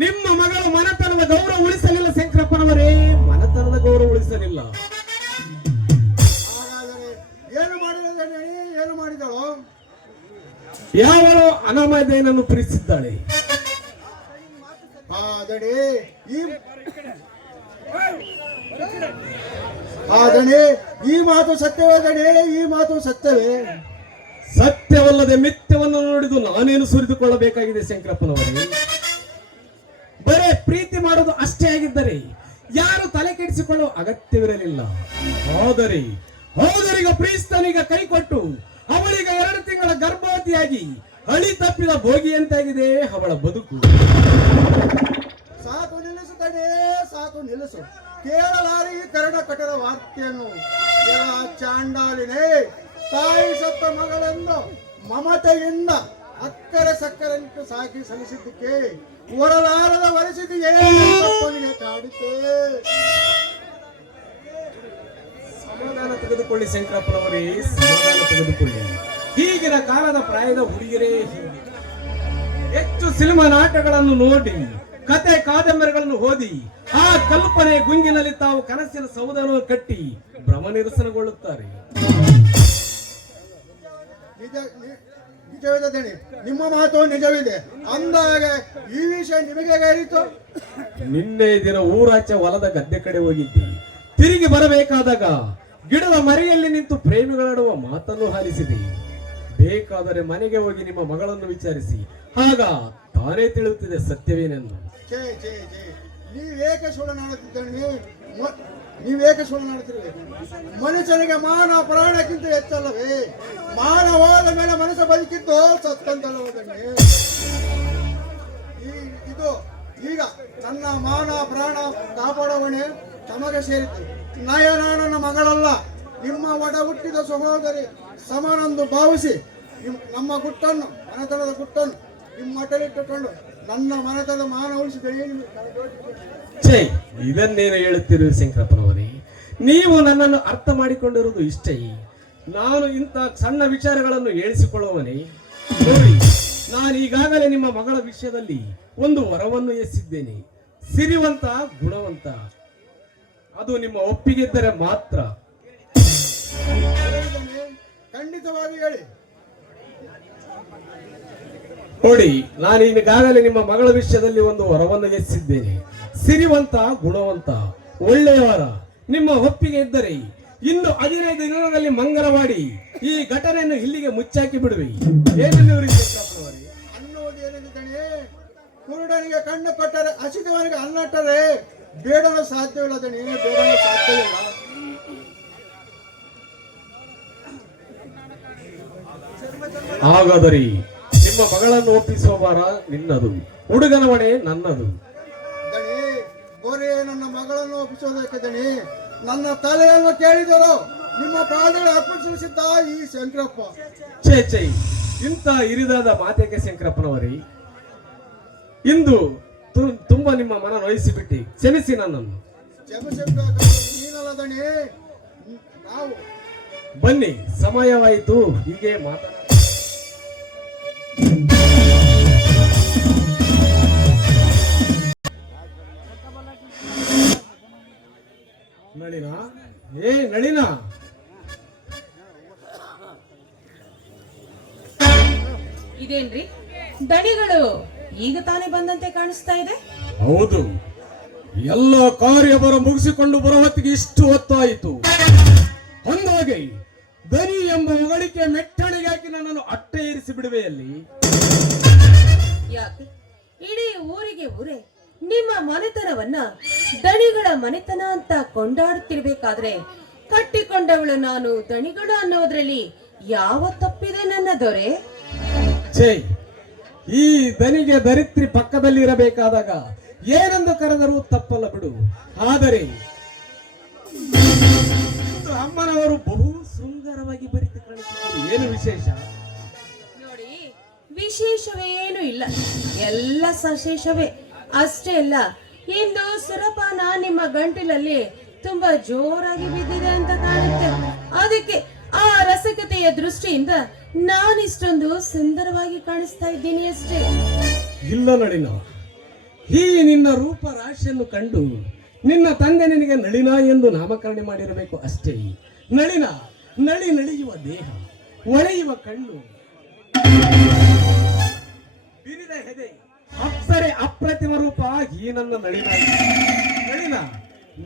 ನಿಮ್ಮ ಮಗಳು ಮನೆತನದ ಗೌರವ ಉಳಿಸಲಿಲ್ಲ ಶಂಕರಪ್ಪನವರೇ, ಮನೆತನದ ಗೌರವ ಉಳಿಸಲಿಲ್ಲ. ಹಾಗಾದರೆ ಏನು ಮಾಡಿದಣಿ? ಏನು ಮಾಡಿದಳು? ಯಾವಳು ಅನಾಮಧೇಯನನ್ನು ಪ್ರೀತಿಸಿದ್ದಾಳೆ. ಈ ಮಾತು ಸತ್ಯವೇ ದಣಿ? ಈ ಮಾತು ಸತ್ಯವೇ? ಸತ್ಯವಲ್ಲದೆ ಮಿಥ್ಯವನ್ನು ನೋಡಿದು ನಾನೇನು ಸುರಿದುಕೊಳ್ಳಬೇಕಾಗಿದೆ ಶಂಕರಪ್ಪನವರೇ? ಬರೇ ಪ್ರೀತಿ ಮಾಡೋದು ಅಷ್ಟೇ ಆಗಿದ್ದರೆ ಯಾರು ತಲೆ ಕೆಡಿಸಿಕೊಳ್ಳುವ ಅಗತ್ಯವಿರಲಿಲ್ಲ. ಆದರೆ ಈಗ ಪ್ರೀಸ್ತನಿಗ ಕೈ ಕೊಟ್ಟು ಅವಳಿಗೆ 2 ತಿಂಗಳ ಗರ್ಭವತಿಯಾಗಿ ಹಳಿ ತಪ್ಪಿದ ಭೋಗಿಯಂತಾಗಿದೆ ಅವಳ ಬದುಕು. ಸಾಕು ನಿಲ್ಲಿಸು ದಣಿ, ಸಾಕು ನಿಲ್ಲಿಸು. ಕೇಳಲಾರಿ ಈ ಕರಡ ಕಟ್ಟದ ವಾರ್ತೆಯನ್ನು. ಎಲ್ಲ ಚಾಂಡಾಲಿನೇ, ತಾಯಿ ಸತ್ತ ಮಗಳೆಂದು ಮಮತೆಯಿಂದ ಅಕ್ಕರೆ ಸಕ್ಕರೆಂಟು ಸಾಕಿ ಸಲ್ಲಿಸಿದ್ದಕ್ಕೆ ಹೊರಲಾರದ ಪರಿಸ್ಥಿತಿಗೆ ತಪ್ಪನಿಗೆ ಕಾಡುತ್ತೆ. ಸಮಾಧಾನ ತೆಗೆದುಕೊಳ್ಳಿ ಶಂಕರಪ್ಪನವರೇ, ಸಮಾಧಾನ ತೆಗೆದುಕೊಳ್ಳಿ. ಈಗಿನ ಕಾಲದ ಪ್ರಾಯದ ಹುಡುಗಿಯರೇ ಹೀಗೆ. ಹೆಚ್ಚು ಸಿನಿಮಾ ನಾಟಕಗಳನ್ನು ನೋಡಿ, ಕತೆ ಕಾದಂಬರಿಗಳನ್ನು ಓದಿ, ಆ ಕಲ್ಪನೆ ಗುಂಗಿನಲ್ಲಿ ತಾವು ಕನಸಿನ ಸೌಧವನ್ನು ಕಟ್ಟಿ ಭ್ರಮ ನಿರಸನಗೊಳ್ಳುತ್ತಾರೆ. ನಿಜವಿದೆ ದಣಿ, ನಿಮ್ಮ ಮಾತು ನಿಜವಿದೆ. ಅಂದಾಗ ಈ ವಿಷಯ ನಿಮಗೆ ಹೇರಿತು? ನಿನ್ನೆ ದಿನ ಊರಾಚೆ ಹೊಲದ ಗದ್ದೆ ಕಡೆ ಹೋಗಿದ್ದೆ. ತಿರುಗಿ ಬರಬೇಕಾದಾಗ ಗಿಡದ ಮರೆಯಲ್ಲಿ ನಿಂತು ಪ್ರೇಮಿಗಳಾಡುವ ಮಾತನ್ನು ಆಲಿಸಿದೆ. ಬೇಕಾದರೆ ಮನೆಗೆ ಹೋಗಿ ನಿಮ್ಮ ಮಗಳನ್ನು ವಿಚಾರಿಸಿ, ಆಗ ತಾನೇ ತಿಳಿಯುತ್ತಿದೆ ಸತ್ಯವೇನೆಂದು. ನೀವೇಕೆ ಸುಳ್ಳು ಮಾಡುತ್ತಿರುವೆ? ಮನುಷ್ಯನಿಗೆ ಮಾನ ಪ್ರಾಣಕ್ಕಿಂತ ಹೆಚ್ಚಲ್ಲವೇ? ಮಾನ ಹೋದ ಮೇಲೆ ಮನುಷ್ಯ ಬದುಕಿದ್ದು ಸತ್ತಂತಲ್ಲವೇ? ಇದು ಈಗ ನನ್ನ ಮಾನ ಪ್ರಾಣ ಕಾಪಾಡುವಣೆ ತಮಗೆ ಸೇರಿತು. ನಯನ ನನ್ನ ಮಗಳಲ್ಲ, ನಿಮ್ಮ ಒಡ ಹುಟ್ಟಿದ ಸಹೋದರಿ ಸಮನೆಂದು ಭಾವಿಸಿ ನಮ್ಮ ಗುಟ್ಟನ್ನು, ಮನೆತನದ ಗುಟ್ಟನ್ನು ನಿಮ್ಮ ಮಠಲಿಟ್ಟುಕೊಂಡು ನನ್ನ ಮನೆತನದ ಮಾನ ಉಳಿಸಿದೆ. ಇದನ್ನೇನು ಹೇಳುತ್ತಿರುವ ಶಂಕರಪ್ಪನವರೇ? ನೀವು ನನ್ನನ್ನು ಅರ್ಥ ಮಾಡಿಕೊಂಡಿರುವುದು ಇಷ್ಟೇ. ನಾನು ಇಂಥ ಸಣ್ಣ ವಿಚಾರಗಳನ್ನು ಹೇಳಿಸಿಕೊಳ್ಳುವವನೇ? ನೋಡಿ, ನಾನು ಈಗಾಗಲೇ ನಿಮ್ಮ ಮಗಳ ವಿಷಯದಲ್ಲಿ ಒಂದು ವರವನ್ನು ಎಸೆದಿದ್ದೇನೆ. ಸಿರಿವಂತ, ಗುಣವಂತ. ಅದು ನಿಮ್ಮ ಒಪ್ಪಿಗೆ ಇದ್ದರೆ ಮಾತ್ರ. ಖಂಡಿತವಾಗಿ ಹೇಳಿ. ನೋಡಿ, ನಾನು ಈಗಾಗಲೇ ನಿಮ್ಮ ಮಗಳ ವಿಷಯದಲ್ಲಿ ಒಂದು ವರವನ್ನು ಎಸೆದಿದ್ದೇನೆ. ಸಿರಿವಂತ, ಗುಣವಂತ, ಒಳ್ಳೆಯವರ. ನಿಮ್ಮ ಒಪ್ಪಿಗೆ ಇದ್ದರೆ ಇನ್ನು 15 ದಿನಗಳಲ್ಲಿ ಮಂಗಲ ಮಾಡಿ ಈ ಘಟನೆಯನ್ನು ಇಲ್ಲಿಗೆ ಮುಚ್ಚಾಕಿ ಬಿಡುವೆ. ಅನ್ನುವುದೇನಿದೆ? ಕುರುಡನಿಗೆ ಕಣ್ಣು ಕೊಟ್ಟರೆ, ಹಸಿದವನಿಗೆ ಅನ್ನಟ್ಟರೆ ಬೇಡಲು ಸಾಧ್ಯವಿಲ್ಲ ದಣಿ, ಬೇಡಲು ಸಾಧ್ಯವಿಲ್ಲ. ಹಾಗಾದರೆ ನಿಮ್ಮ ಮಗಳನ್ನು ಒಪ್ಪಿಸುವ ಭಾರ ನಿನ್ನದು, ಹುಡುಗನ ಹೊಣೆ ನನ್ನದು. ದಣಿ, ಗೋರೆ ನನ್ನ ಮಗಳನ್ನು ಒಪ್ಪಿಸೋದಕ್ಕೆ ದಣಿ, ನನ್ನ ತಲೆಯನ್ನು ಕೇಳಿದರು ನಿಮ್ಮ ಪಾದಗಳು ಅರ್ಪಿಸಿದ್ದ ಈ ಶಂಕರಪ್ಪ. ಛೇ, ಇಂಥ ಹಿರಿದಾದ ಮಾತೇಕೆ ಶಂಕರಪ್ಪನವರೇ? ಇಂದು ತುಂಬಾ ನಿಮ್ಮ ಮನ ನೋಯಿಸಿಬಿಟ್ಟು ಕ್ಷಮಿಸಿ ನನ್ನನ್ನು. ನೀನಲ್ಲ ದಣಿ, ನಾವು ಬನ್ನಿ, ಸಮಯವಾಯಿತು. ಹೀಗೆ ಮಾತನಾಡ ನಳಿನ, ಏ ನಳಿನ, ಇದೇನ್ರಿ ದಣಿಗಳು ಈಗ ತಾನೇ ಬಂದಂತೆ ಕಾಣಿಸ್ತಾ ಇದೆ. ಹೌದು, ಎಲ್ಲ ಕಾರ್ಯವರ ಮುಗಿಸಿಕೊಂಡು ಬರೋ ಹೊತ್ತಿಗೆ ಇಷ್ಟು ಹೊತ್ತಾಯಿತು. ಅಂದಾಗೆ ದನಿ ಎಂಬ ಹೊಗಳಿಕೆ ಮೆಟ್ಟಣಿಗೆ ಹಾಕಿ ನನ್ನನ್ನು ಅಟ್ಟೆ ಏರಿಸಿ ಬಿಡುವೆಯಲ್ಲಿ. ಯಾಕೆ ಇಡೀ ಊರಿಗೆ ಊರೇ ನಿಮ್ಮ ಮನೆತನವನ್ನ ದಣಿಗಳ ಮನೆತನ ಅಂತ ಕೊಂಡಾಡುತ್ತಿರ್ಬೇಕಾದ್ರೆ ಕಟ್ಟಿಕೊಂಡವಳು ನಾನು ದಣಿಗಳು ಅನ್ನೋದ್ರಲ್ಲಿ ಯಾವ ತಪ್ಪಿದೆ ನನ್ನ ದೊರೆ? ಛೇ, ಈ ದನಿಗೆ ದರಿತ್ರಿ ಪಕ್ಕದಲ್ಲಿ ಇರಬೇಕಾದಾಗ ಏನೆಂದು ಕರೆದರೂ ತಪ್ಪಲ್ಲ ಬಿಡು. ಆದರೆ ಅಮ್ಮನವರು ಬಹು ಸುಂದರವಾಗಿ ಬರಿತು ಕಾಣಿಸುತ್ತದೆ. ಏನು ವಿಶೇಷ? ನೋಡಿ, ವಿಶೇಷವೇ ಏನು ಇಲ್ಲ, ಎಲ್ಲ ಸಶೇಷವೇ. ಅಷ್ಟೇ ಅಲ್ಲ, ಇಂದು ಸುರಪಾನ ನಿಮ್ಮ ಗಂಟಿಲಲ್ಲಿ ತುಂಬಾ ಜೋರಾಗಿ ಬಿದ್ದಿದೆ ಅಂತ ಕಾಣುತ್ತೆ. ಅದಕ್ಕೆ ಆ ರಸಕತೆಯ ದೃಷ್ಟಿಯಿಂದ ನಾನಿಷ್ಟೊಂದು ಸುಂದರವಾಗಿ ಕಾಣಿಸ್ತಾ ಇದ್ದೀನಿ ಅಷ್ಟೇ. ಇಲ್ಲ ನಳಿನ, ಈ ನಿನ್ನ ರೂಪ ರಾಶಿಯನ್ನು ಕಂಡು ನಿನ್ನ ತಂದೆ ನಿನಗೆ ನಳಿನ ಎಂದು ನಾಮಕರಣ ಮಾಡಿರಬೇಕು ಅಷ್ಟೇ. ನಳಿನ, ನಳಿಯುವ ದೇಹ, ಒಳೆಯುವ ಕಣ್ಣು, ಬಿರಿದ ಹೆದೆ, ಅಪ್ಸರೆ ಅಪ್ರತಿಮ ರೂಪ ಈ ನನ್ನ ನಳಿನ. ನಳಿನ,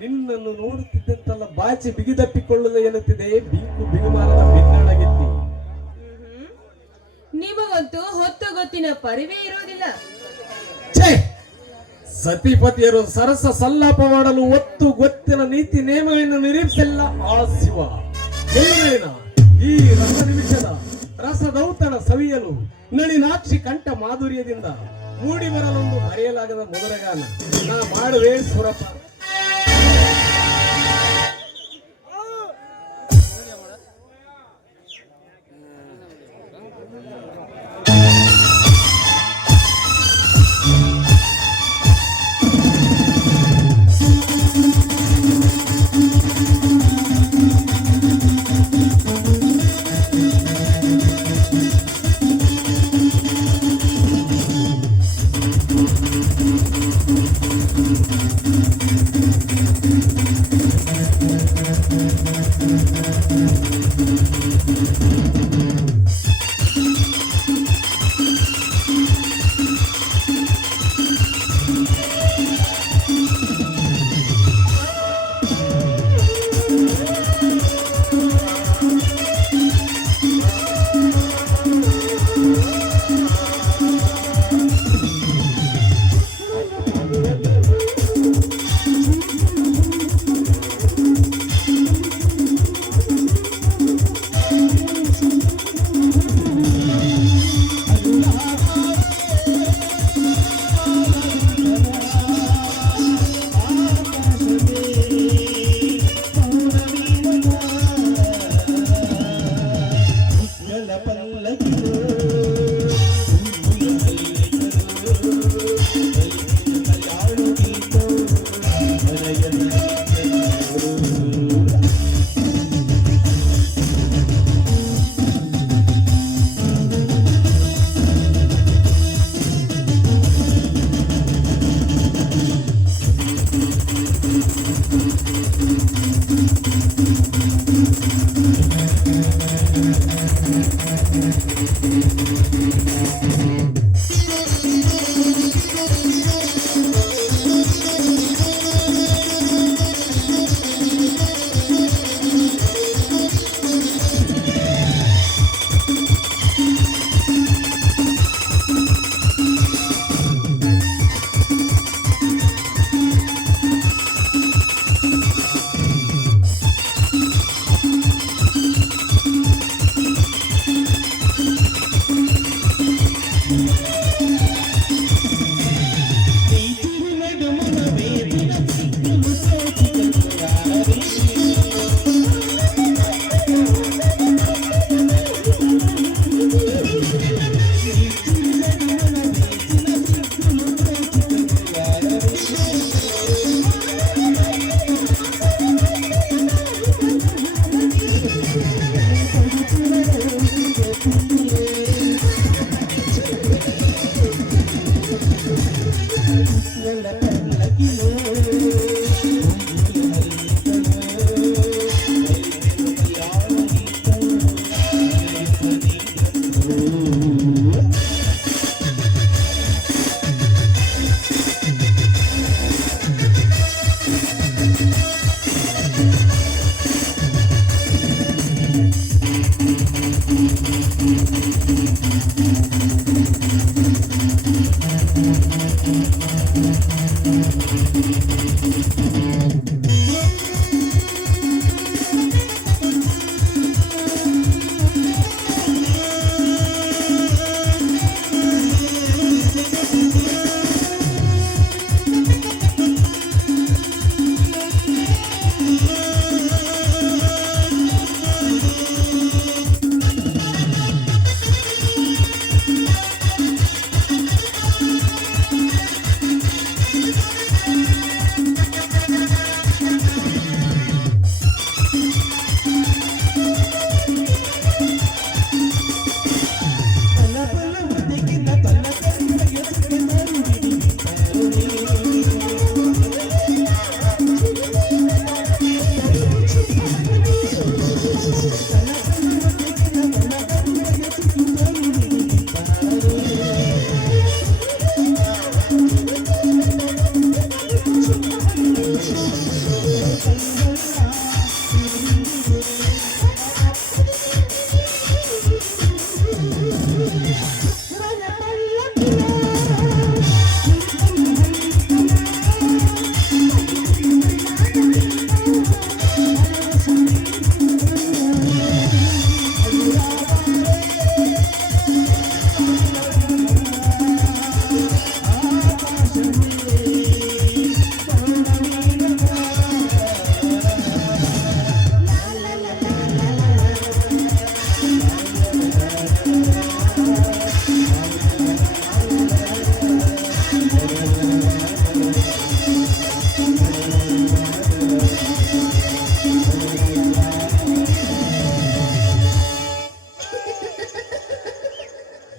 ನಿನ್ನನ್ನು ನೋಡುತ್ತಿದ್ದಂತಲ್ಲ ಬಾಚಿ ಬಿಗಿದಪ್ಪಿಕೊಳ್ಳುವುದು ಎನ್ನುತ್ತಿದೆ ಬೀಕು ಬಿಗುಮಾನದ ಬಿನ್ನಣಗಿತ್ತಿ. ನಿಮಗಂತೂ ಹೊತ್ತು ಗೊತ್ತಿನ ಪರಿವೇ ಇರೋದಿಲ್ಲ. ಛೇ, ಸತಿಪತಿಯರು ಸರಸ ಸಲ್ಲಾಪವಾಡಲು ಒತ್ತು ಗೊತ್ತಿನ ನೀತಿ ನೇಮಗಳನ್ನು ನಿರೀಕ್ಷಿಸಲ್ಲ ಆ ಶಿವ. ಎಲ್ಲಿನ ಈ ರಸ ನಿಮಿಷದ ರಸದೌತಣ ಸವಿಯಲು ನಳಿನಾಕ್ಷಿ ಕಂಠ ಮಾಧುರ್ಯದಿಂದ ಮೂಡಿ ಬರಲೊಂದು ಮರೆಯಲಾಗದ ಮೊದಲಗಾನ ನಾ ಮಾಡುವೆ ಸುರಪ.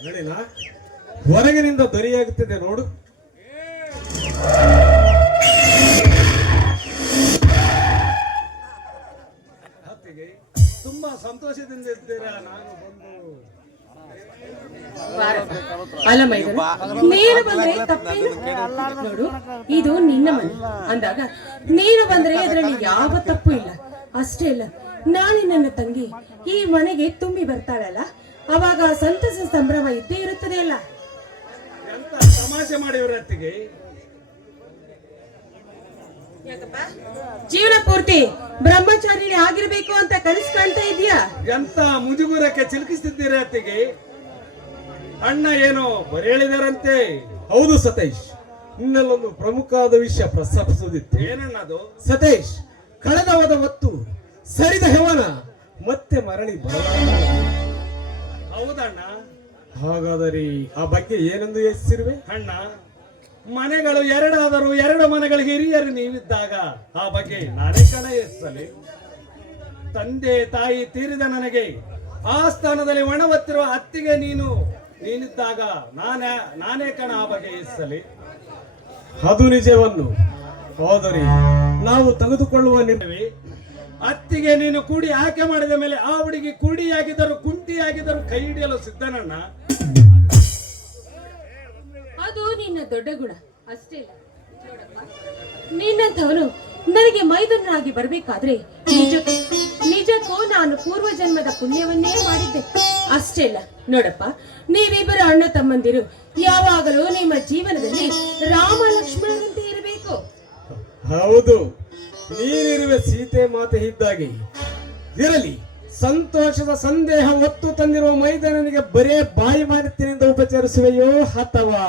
ನಳಿನ, ಹೊರಗಿನಿಂದ ಧ್ವನಿಯಾಗುತ್ತಿದೆ ನೋಡು. ಅತ್ತಿಗೆ ತುಂಬಾ ಸಂತೋಷದಿಂದ ಇದ್ದೀರಾ. ನಾನು ಬಂದು ಅಲ್ಲ ಮೈದನ, ನೀನು ಬಂದ್ರೆ ತಪ್ಪೇನು? ನೋಡು, ಇದು ನಿನ್ನ ಮನೆ ಅಂದಾಗ ನೀನು ಬಂದ್ರೆ ಅದರಲ್ಲಿ ಯಾವ ತಪ್ಪು ಇಲ್ಲ. ಅಷ್ಟೇ ಅಲ್ಲ, ನಾಳೆ ನನ್ನ ತಂಗಿ ಈ ಮನೆಗೆ ತುಂಬಿ ಬರ್ತಾಳಲ್ಲ, ಅವಾಗ ಸಂತಸ ಸಂಭ್ರಮ ಇದ್ದೇ ಇರುತ್ತದೆ ಅಲ್ಲ. ಎಂತ ತಮಾಷೆ ಮಾಡಿವ್ರ ಅತ್ತಿಗೆ. ಜೀವನ ಪೂರ್ತಿ ಬ್ರಹ್ಮಚಾರಿಣಿ ಆಗಿರ್ಬೇಕು ಅಂತ ಕನಸು ಕಾಣ್ತಾ ಇದೀಯಾ? ಎಂತ ಮುಜುಗುರಕ್ಕೆ ಚಿಲುಕಿಸುತ್ತಿದ್ದೀರ ಅತ್ತಿಗೆ. ಅಣ್ಣ ಏನೋ ಬರೇಳಿದಾರಂತೆ. ಹೌದು ಸತೀಶ್, ನಿನ್ನಲ್ಲೊಂದು ಪ್ರಮುಖವಾದ ವಿಷಯ ಪ್ರಸ್ತಾಪಿಸುವುದಿತ್ತು. ಏನನ್ನದು? ಸತೀಶ್, ಕಳೆದ ಹೋದ ಹೊತ್ತು ಸರಿದ ಹೆವನ ಮತ್ತೆ ಮರಳಿ ಬರಲಾರ. ಹೌದಣ್ಣ. ಹಾಗಾದರೆ ಆ ಬಗ್ಗೆ ಏನೆಂದು ಯೋಚಿಸಿರುವೆ? ಅಣ್ಣ, ಮನೆಗಳು ಎರಡಾದರೂ ಎರಡು ಮನೆಗಳ ಹಿರಿಯರು ನೀವಿದ್ದಾಗ ಆ ಬಗ್ಗೆ ನಾನೇ ಕಣ ಯೋಚಿಸಲಿ. ತಂದೆ ತಾಯಿ ತೀರಿದ ನನಗೆ ಆ ಸ್ಥಾನದಲ್ಲಿ ಒಣವತ್ತಿರುವ ಅತ್ತಿಗೆ ನೀನಿದ್ದಾಗ ನಾನೇ ಕಣ ಆ ಬಗ್ಗೆ ಯೋಚಿಸಲಿ. ಅದು ನಿಜವನ್ನು. ಆದರೆ ನಾವು ತೆಗೆದುಕೊಳ್ಳುವ ನಿರ್ಣಯವೇ ಅತ್ತಿಗೆ ನೀನು ಕೂಡಿ ಆಯ್ಕೆ ಮಾಡಿದ ಮೇಲೆ ಆ ಹುಡುಗಿ ಕುಡಿಯಾಗಿದ್ದರು ಕುಂಟಿಯಾಗಿದ್ದರು ಕೈ ಹಿಡಿಯಲು ಸಿದ್ಧನಣ್ಣ. ಅದು ನಿನ್ನ ದೊಡ್ಡ ಗುಣ ಅಷ್ಟೇ. ನಿನ್ನಂಥವನು ನನಗೆ ಮೈದನರಾಗಿ ಬರಬೇಕಾದ್ರೆ ನಿಜಕ್ಕೂ ನಾನು ಪೂರ್ವ ಜನ್ಮದ ಪುಣ್ಯವನ್ನೇ ಮಾಡಿದ್ದೆ. ಅಷ್ಟೇ ಅಲ್ಲ ನೋಡಪ್ಪ, ನೀವಿಬ್ಬರು ಅಣ್ಣ ತಮ್ಮಂದಿರು ಯಾವಾಗಲೂ ನಿಮ್ಮ ಜೀವನದಲ್ಲಿ ರಾಮ ಲಕ್ಷ್ಮಣರಂತೆ ಇರಬೇಕು. ಹೌದು, ನೀನಿರುವೆ ಸೀತೆ ಮಾತೆ ಇದ್ದಾಗೆ ಇರಲಿ. ಸಂತೋಷದ ಸಂದೇಹ ಹೊತ್ತು ತಂದಿರುವ ಮೈದಾನನಿಗೆ ಬರೇ ಬಾಯಿ ಮಾತಿನಿಂದ ಉಪಚರಿಸುವೆಯೋ ಅಥವಾ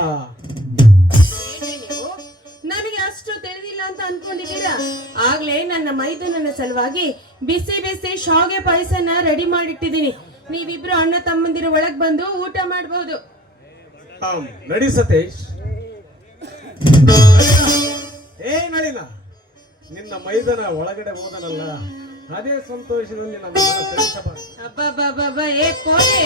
ನನಗೆ ಅಷ್ಟು ತಿಳಿದಿಲ್ಲ ಅಂತ ಅನ್ಕೊಂಡಿದ್ದೀರಾ? ಆಗ್ಲೇ ನನ್ನ ಮೈದನನ ಸಲುವಾಗಿ ಬಿಸಿ ಬಿಸಿ ಶಾವಿಗೆ ಪಾಯಸನ ರೆಡಿ ಮಾಡಿಟ್ಟಿದ್ದೀನಿ. ನೀವಿಬ್ರು ಅಣ್ಣ ತಮ್ಮಂದಿರು ಒಳಗ್ ಬಂದು ಊಟ ಮಾಡಬಹುದು. ನಡಿ ಸತೀಶ್. ಏ ನಳಿನ, ನಿನ್ನ ಮೈದನ ಒಳಗಡೆ ಹೋದನಲ್ಲ, ಅದೇ ಸಂತೋಷದಲ್ಲಿ ನನ್ನ ಅಬ್ಬಬ್ಬಬ್ಬ, ಏ ಕೋಲೆ,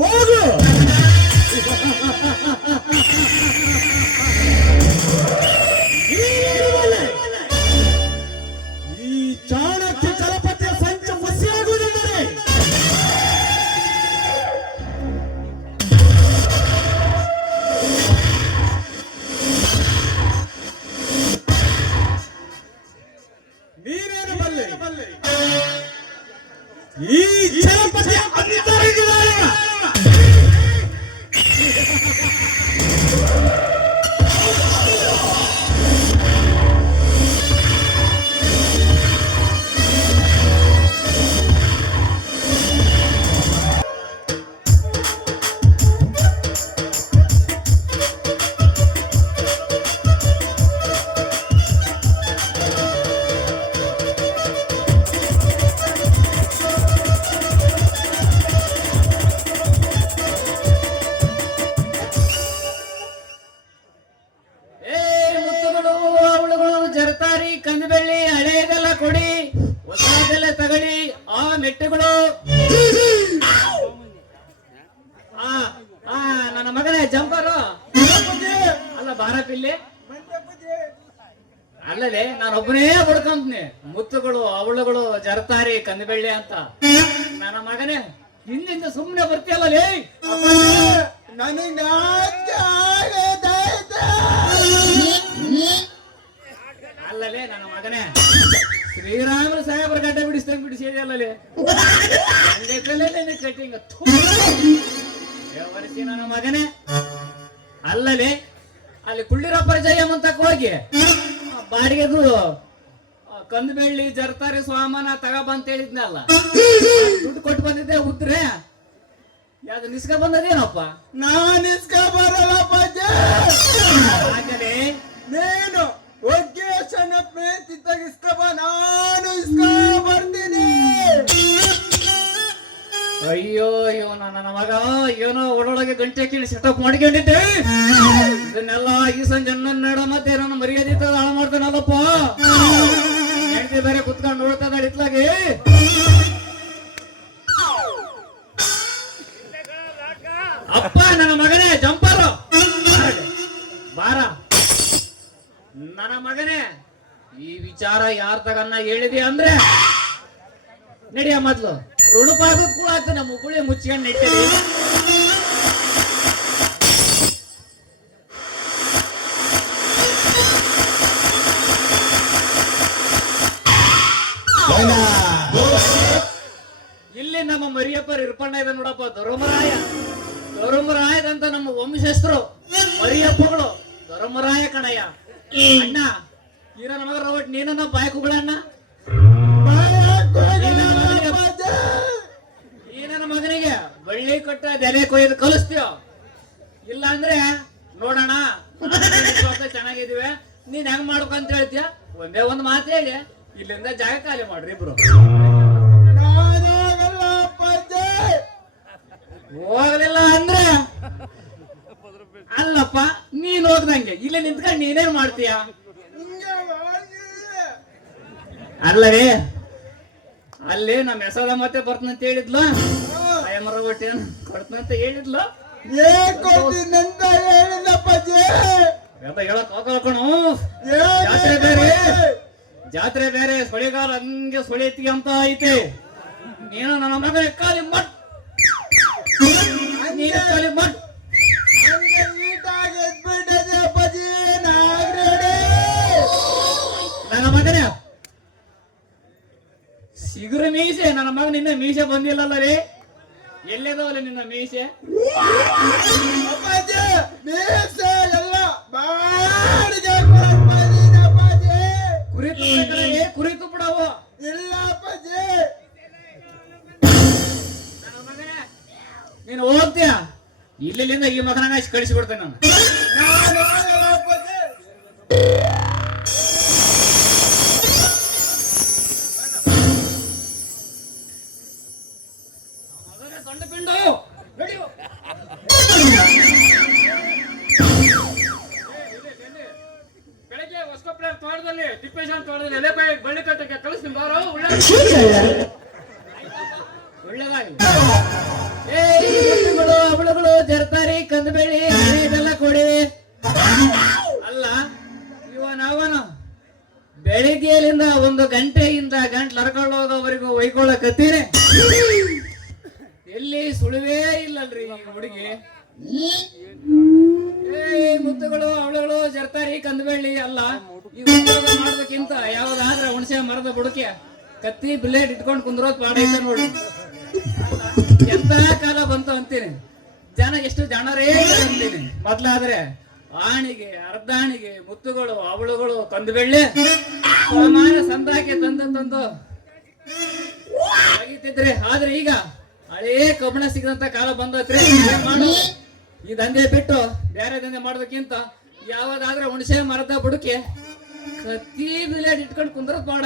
ಹೋಗು. ಈ ಚಾಣಕ್ಯ ಚಲಪತಿಯ ಸಂಚ ಮುಸಿಯಾಗುವುದೆಂದರೆ ನೀನೇನು ಬಲ್ಲೆ? ಈ ಚಲಪತಿಯ ಅಂತರಂಗಿದಾಯ ಜರತಾರಿ ಕಂದುಬೆಳ್ಳಿ ಹಳೆಯದೆಲ್ಲ ಕೊಡಿ, ಹೊಸದೆಲ್ಲ ತಗಡಿ. ಆ ಮೆಟ್ಟುಗಳು ಇಲ್ಲಿ ಅಲ್ಲದೆ ನಾನು ಒಬ್ಬನೇ ಬಡ್ಕೊಂತೀನಿ ಮುತ್ತುಗಳು ಅವಳುಗಳು ಜರತಾರಿ ಕಂದಬೆಳ್ಳಿ ಅಂತ ನನ್ನ ಮಗನೇ ಹಿಂದಿಂದ ಸುಮ್ಮನೆ ಬರ್ತೀಯಲ್ಲ ಲೇ ನನಗೆ ನಾಚಿಕೆ ಆಗೈತೆ. ಅಲ್ಲಲೇ ನನ್ನ ಮಗನೇ ಶ್ರೀರಾಮನ ಸಾಹೇಬ್ರ ಗಡ್ಡ ಬಿಡಿಸ್ದಂಗ್ ಬಿಡಿಸಿದೆಯಲ್ಲೇ ಕಟಿಂಗ್ ವರ್ಷಿ ನನ್ನ ಮಗನೇ ಅಲ್ಲಲೇ ಅಲ್ಲಿ ಕುಳ್ಳಿರ ಪರಿಚಯ ಅಂತಕ್ ಹೋಗಿ ಬಾಡಿಗೆದು ಕಂದಬೆಳ್ಳಿ ಜರ್ತಾರಿ ಸ್ವಾಮನ ತಗಬಂತ ಹೇಳಿದ್ನಲ್ಲ ದುಡ್ಡು ಕೊಟ್ಟು ಬಂದಿದ್ದೆ ಉದ್ರೆ ಯಾವ್ದು ನಿಸ್ಕ ಬಂದದೇನಪ್ಪ ನಾನು ಇಸ್ಕ ಬರಲ್ಲ ಅಪ್ಪಾಜಿ. ಹಾಗಲೇ ನೀನು ಒಗ್ಗೇಶನ ಪ್ರೇತಿದ್ದಾಗ ಇಸ್ಕ ಬಾ, ನಾನು ಇಸ್ಕ ಬರ್ತೀನಿ. ಅಯ್ಯೋ ಅಯ್ಯೋ ನನ್ನ ಮಗ ಏನೋ ಒಳೊಳಗೆ ಗಂಟೆ ಕೀಳಿ ಸೆಟಪ್ ಮಾಡ್ಕೊಂಡಿದ್ದೆ ಇದನ್ನೆಲ್ಲ ಈ ಸಂಜೆ ನಡ ಮತ್ತೆ ನನ್ನ ಮರ್ಯಾದೆ ಹಾಳು ಮಾಡ್ತಾನಲ್ಲಪ್ಪ ಹೆಂಡತಿ ಬೇರೆ ಕುತ್ಕೊಂಡು ನೋಡ್ತದ ಇತ್ಲಾಗೆ ಅಪ್ಪ ನನ್ನ ಮಗನೇ ಜಂಪರು ಬಾರ ನನ್ನ ಮಗನೇ ಈ ವಿಚಾರ ಯಾರ ತಗನ್ನ ಹೇಳಿದೆ ಅಂದ್ರೆ ನಡಿಯ ಮೊದ್ಲು ಋಣಪಾದ ಕೂಡ ಆಗ್ತಾನೆ ಮುಗುಳಿ ಮುಚ್ಕೊಂಡು ನೆಟ್ಟಿರಿ ಇಲ್ಲಿ ನಮ್ಮ ಮರಿಯಪ್ಪರ್ ಇರ್ಪಣ್ಣ ಇದೆ ನೋಡಪ್ಪ ಧರ್ಮರಾಯದಂತ ನಮ್ಮ ವಂಶಸ್ಥರು ಮರಿಯಪ್ಪಗಳು ಧರ್ಮರಾಯ ಕಣಯ್ಯ ಅಣ್ಣ ಈ ನನ್ನ ಮಗ ರೋಟ್ ನೀನನ್ನ ಬಾಯ್ ಕುಗಳಣ್ಣ ಈ ನನ್ನ ಮಗನಿಗೆ ಬಳ್ಳಿ ಕೊಟ್ಟ ದೆಲೆ ಕೊಯ್ದು ಕಲಿಸ್ತೀವ ಇಲ್ಲ ಅಂದ್ರೆ ನೋಡೋಣ ಚೆನ್ನಾಗಿದೀವಿ ನೀನ್ ಹೆಂಗ್ ಮಾಡ್ಬೇಕಂತ ಹೇಳ್ತೀಯ ಒಂದೇ ಒಂದ್ ಮಾತು ಹೇಳಿ ಇಲ್ಲಿಂದ ಜಾಗ ಖಾಲಿ ಮಾಡ್ರಿ ಇಬ್ರು ಹೋಗ್ಲಿಲ್ಲ ಅಂದ್ರೆ ಅಲ್ಲಪ್ಪ ನೀನ್ ಹೋಗ್ದಂಗೆ ಇಲ್ಲಿ ನಿಂತ್ಕೊಂಡು ನೀನೇನ್ ಮಾಡ್ತೀಯ ಅಲ್ಲವೇ ಅಲ್ಲಿ ನಮ್ಮ ಹೆಸರ ಮತ್ತೆ ಬರ್ತನಂತ ಹೇಳಿದ್ಲ ಅಯ್ಯಮ್ಮರ ಒಟ್ಟೆ ಕೊಡ್ತನಂತ ಹೇಳಿದ್ಲ ಕೊಡ್ತೀನಂತ ಹೇಳಿಲ್ಲಪ್ಪಾಜಿ. ಹೇಳಕ್ ಹೋಗ್ಕೊಳ್ಕೊಣು ಜಾತ್ರೆ ಬೇರೆ ಸೊಳೆಗಾಲ ಹಂಗೆ ಸೊಳೆತಿ ಅಂತ ಐತೆ ನೀನು ನನ್ನ ಮಗ ಕಾಲಿ ಮಟ್ ನೀನು ಕಾಲಿ ಮಟ್ ನನ್ನ ಮಗನೇ ಸಿಗುರು ಮೀಸೆ ನನ್ನ ಮಗ ನಿನ್ನ ಮೀಸೆ ಬಂದಿಲ್ಲಲ್ಲ ರೀ ಎಲ್ಲೇದವಲ್ಲ ನಿನ್ನ ಮೀಸೆ ಕುರಿತು ಬಿಡವು ಇಲ್ಲ ಅಪ್ಪಾಜಿ. ನನ್ನ ಮಗನೇ ನೀನು ಹೋಗ್ತೀಯ ಇಲ್ಲಿಂದ ಈ ಮಗನಾಗ ಕಳಿಸಿಬಿಡ್ತೇನೆ ನಾನು ಪಿಂಡು ಬೆಳಗ್ಗೆ ಹೊಸಕೊಪ್ಪಳ ತೋಟದಲ್ಲಿ ತಿಪ್ಪೇಶನ್ ತೋಟದಲ್ಲಿ ಎಲೆಕಾಯಿ ಬಳ್ಳಿ ಕಟ್ಟಕ್ಕೆ ಕಳಿಸ್ತೀನಿ ಬಾರೋ ಒಳ್ಳೇದಾಗಲಿ ಅವಳುಗಳು ಜರ್ತಾರಿ ಕಂದಬೆಳ್ಳಿ ಇದೆಲ್ಲ ಕೊಡಿ ಅಲ್ಲ ಇವನವನು ಬೆಳಿಗ್ಗೆಲಿಂದ 1 ಗಂಟೆಯಿಂದ ಗಂಟ್ಲು ಹರ್ಕೊಂಡು ಹೋಗೋವರೆಗೂ ಒಯ್ಕೊಳ್ಳಕತ್ತೀರಿ ಎಲ್ಲಿ ಸುಳಿವೇ ಇಲ್ಲಲ್ರಿ ಈ ಹುಡುಗಿ ಮುತ್ತುಗಳು ಅವಳುಗಳು ಜರ್ತಾರಿ ಕಂದಬೆಳ್ಳಿ ಅಲ್ಲ ಈ ಉದ್ಯೋಗ ಮಾಡೋದಕ್ಕಿಂತ ಯಾವ್ದಾದ್ರೆ ಹುಣಸೆ ಮರದ ಬುಡಕೆ ಕತ್ತಿ ಬ್ಲೇಡ್ ಇಟ್ಕೊಂಡು ಕುಂದ್ರೋದ್ ಪಾಡೈತೆ ನೋಡಿ ಎಂತ ಕಾಲ ಬಂತು ಅಂತೀನಿ ಜನ ಎಷ್ಟು ಜನರೇ ಅಂತೀನಿ ಮೊದ್ಲಾದ್ರೆ ಆಣಿಗೆ ಅರ್ಧಾಣಿಗೆ ಮುತ್ತುಗಳು ಅವಳುಗಳು ಕಂದಬೆಳ್ಳಿ ಸಾಮಾನ್ಯ ಸಂದಾಕೆ ತಂದು ಆಗಿತ್ತಿದ್ರೆ ಆದ್ರೆ ಈಗ ಹಳೇ ಕಬ್ಬಣ ಸಿಗದಂತ ಕಾಲ ಬಂದತ್ರಿ ಮಾಡು ಈ ದಂಧೆ ಬಿಟ್ಟು ಬೇರೆ ದಂಧೆ ಮಾಡೋದಕ್ಕಿಂತ ಯಾವ್ದಾದ್ರೆ ಹುಣಸೆ ಮರದ ಬುಡಕೆ ಕತ್ತಿ ಬ್ಲೇಡ್ ಇಟ್ಕೊಂಡು ಕುಂದ್ರದ್ ಪಾಡ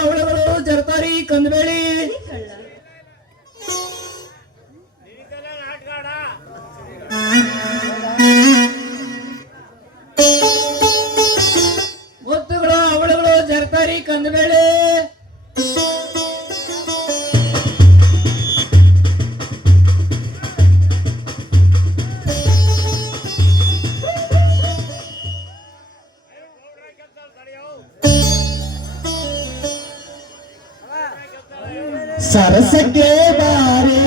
ಅವಳುಗಳು ಜರ್ತಾರಿ ಕಂದಬೆಳ್ಳಿ ಮುತ್ತುಗಳು ಅವಳುಗಳು ಜರ್ತಾರಿ ಕಂದಬೆಳ್ಳಿ ಸರಸಕ್ಕೆ ಬಾರೆ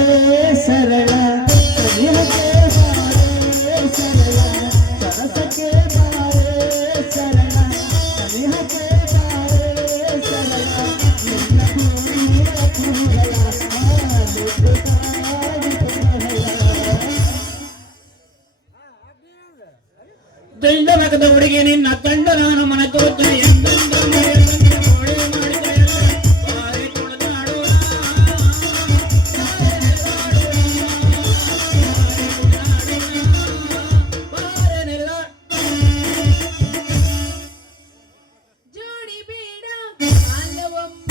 ಸರಳ ಸನಿಹಕ್ಕೆ ಬಾರೆ ಸರಳ ಸರಸಕ್ಕೆ ಬಾರೆ ಸರಳ ಸನಿಹಕ್ಕೆ ಬಾರೆ ಸರಳ ನಿನ್ನ ಕೂಡಿಯ ಕೂಡಲ ದಂಡ ಮಗದ ಹುಡುಗಿ ನಿನ್ನ ತಂಡ ನಾನು ಮನ ತೋರ್ತೇನೆ ಜೋಡಿ ಬೇಡ ಬಾಲವಮ್ಮ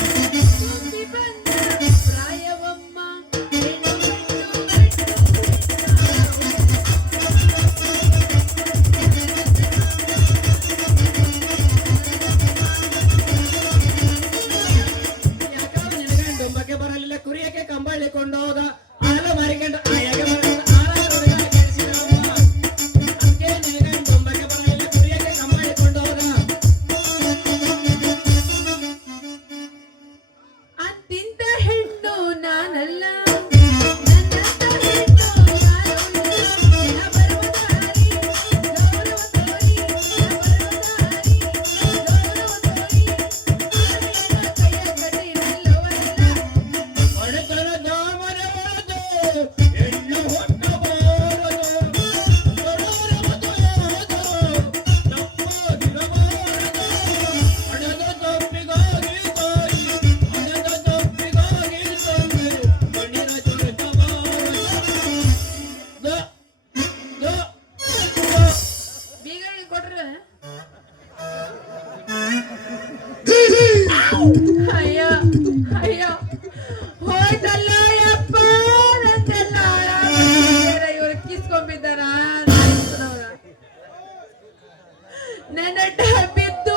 ತುಂಬಿ ಬಂದ ಪ್ರಾಯವಮ್ಮ ಹೆಣ್ಣು ಡೊಂಬಕ್ಕೆ ಬರಲಿಲ್ಲ ಕುರಿಯಕ್ಕೆ ಕಂಬಳಿಕೊಂಡು ಹೋದ ಹಾಲ ಮಾರಿಕೊಂಡು ಆಯಾಗೆ ಬರಲಿಲ್ಲ ಹಾಲ ಕೆಡಿಸಿದವ ಅದಕ್ಕೆ ನಿನಗೆ ಡೊಂಬಕ್ಕೆ ಬರಲಿಲ್ಲ ಕುರಿಯಕ್ಕೆ ಕಂಬಳಿಕೊಂಡು ಹೋದ ಅಂತಿಂತ ಹೆಣ್ಣು ನಾನಲ್ಲ ನನ್ನಂತ ಹೆಣ್ಣು ಯಾರೂ ಇಲ್ಲ. ಬರುವ ದಾರಿ ಗೌರವ ತೋರಿ ಬರುವ ದಾರಿ ಗೌರವ ತೋರಿ ಆನೆಯ ಕೈಯ ಕಟ್ಟಿ ನಿಲ್ಲುವಲ್ಲ. ಒಡೆತನ ದಾಮನ ಒಡೆದು ಹೆಣ್ಣು ಹೊಟ್ಟಬಾರದು ಬಡವರ ಮದುವೆಯಾದು ತಪ್ಪಾಗಿರಬಾರದು ಹಣದ ತಪ್ಪಿಗಾಗಿ ತಾಯಿ ಹಣದ ತಪ್ಪಿಗಾಗಿ ತಂದೆ ಕಣ್ಣಿನ ಚೊರೆಸಬಾರದು ದ ದ ದ ಬೀಗ ಕೊಟ್ರೆ ಅಯ್ಯ ಅಯ್ಯ ಹೋಯ್ತಲ್ಲ ಯಪ್ಪ ನಂದೆಲ್ಲ ಇವ್ರು ಕಿಸ್ಕೊಂಡ್ಬಿದ್ದಾರ ನನ್ನ ಬಿದ್ದು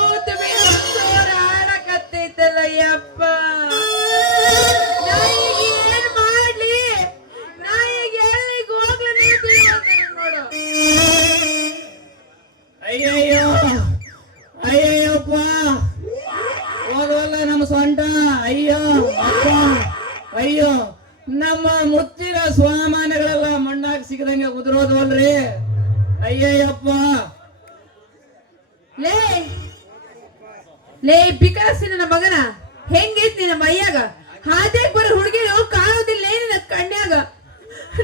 ಆಡಕತ್ತೈತಲ್ಲ ಯಪ್ಪ ನಾ ಈಗ ಏನ್ ಮಾಡ್ಲಿ ನಾ ಈಗ ಎಲ್ಲಿಗೆ ಹೋಗ್ಲಿ ನೋಡು ಅಯ್ಯಯ್ಯೋ ಅಯ್ಯಯ್ಯಪ್ಪ ಹೋಗವಲ್ಲ ನಮ್ಮ ಸೊಂಟ ಅಯ್ಯೋ ಅಪ್ಪ ಅಯ್ಯೋ ನಮ್ಮ ಮುತ್ತಿನ ಸ್ವಾಮಾನಗಳೆಲ್ಲ ಮಣ್ಣಾಗಿ ಸಿಗದಂಗೆ ಉದುರೋದವಲ್ರಿ ಅಯ್ಯಯ್ಯಪ್ಪ ಲೇ ಲೇ ಬಿಕಾಸಿ ನನ್ನ ಮಗನ ಹೆಂಗೈತಿ ನಿನ್ನ ಮೈಯಾಗ ಹಾದ್ಯಾಗ ಬರೋ ಹುಡುಗಿರು ಕಾಣೋದಿಲ್ಲ ನಿನ್ನ ಕಣ್ಯಾಗ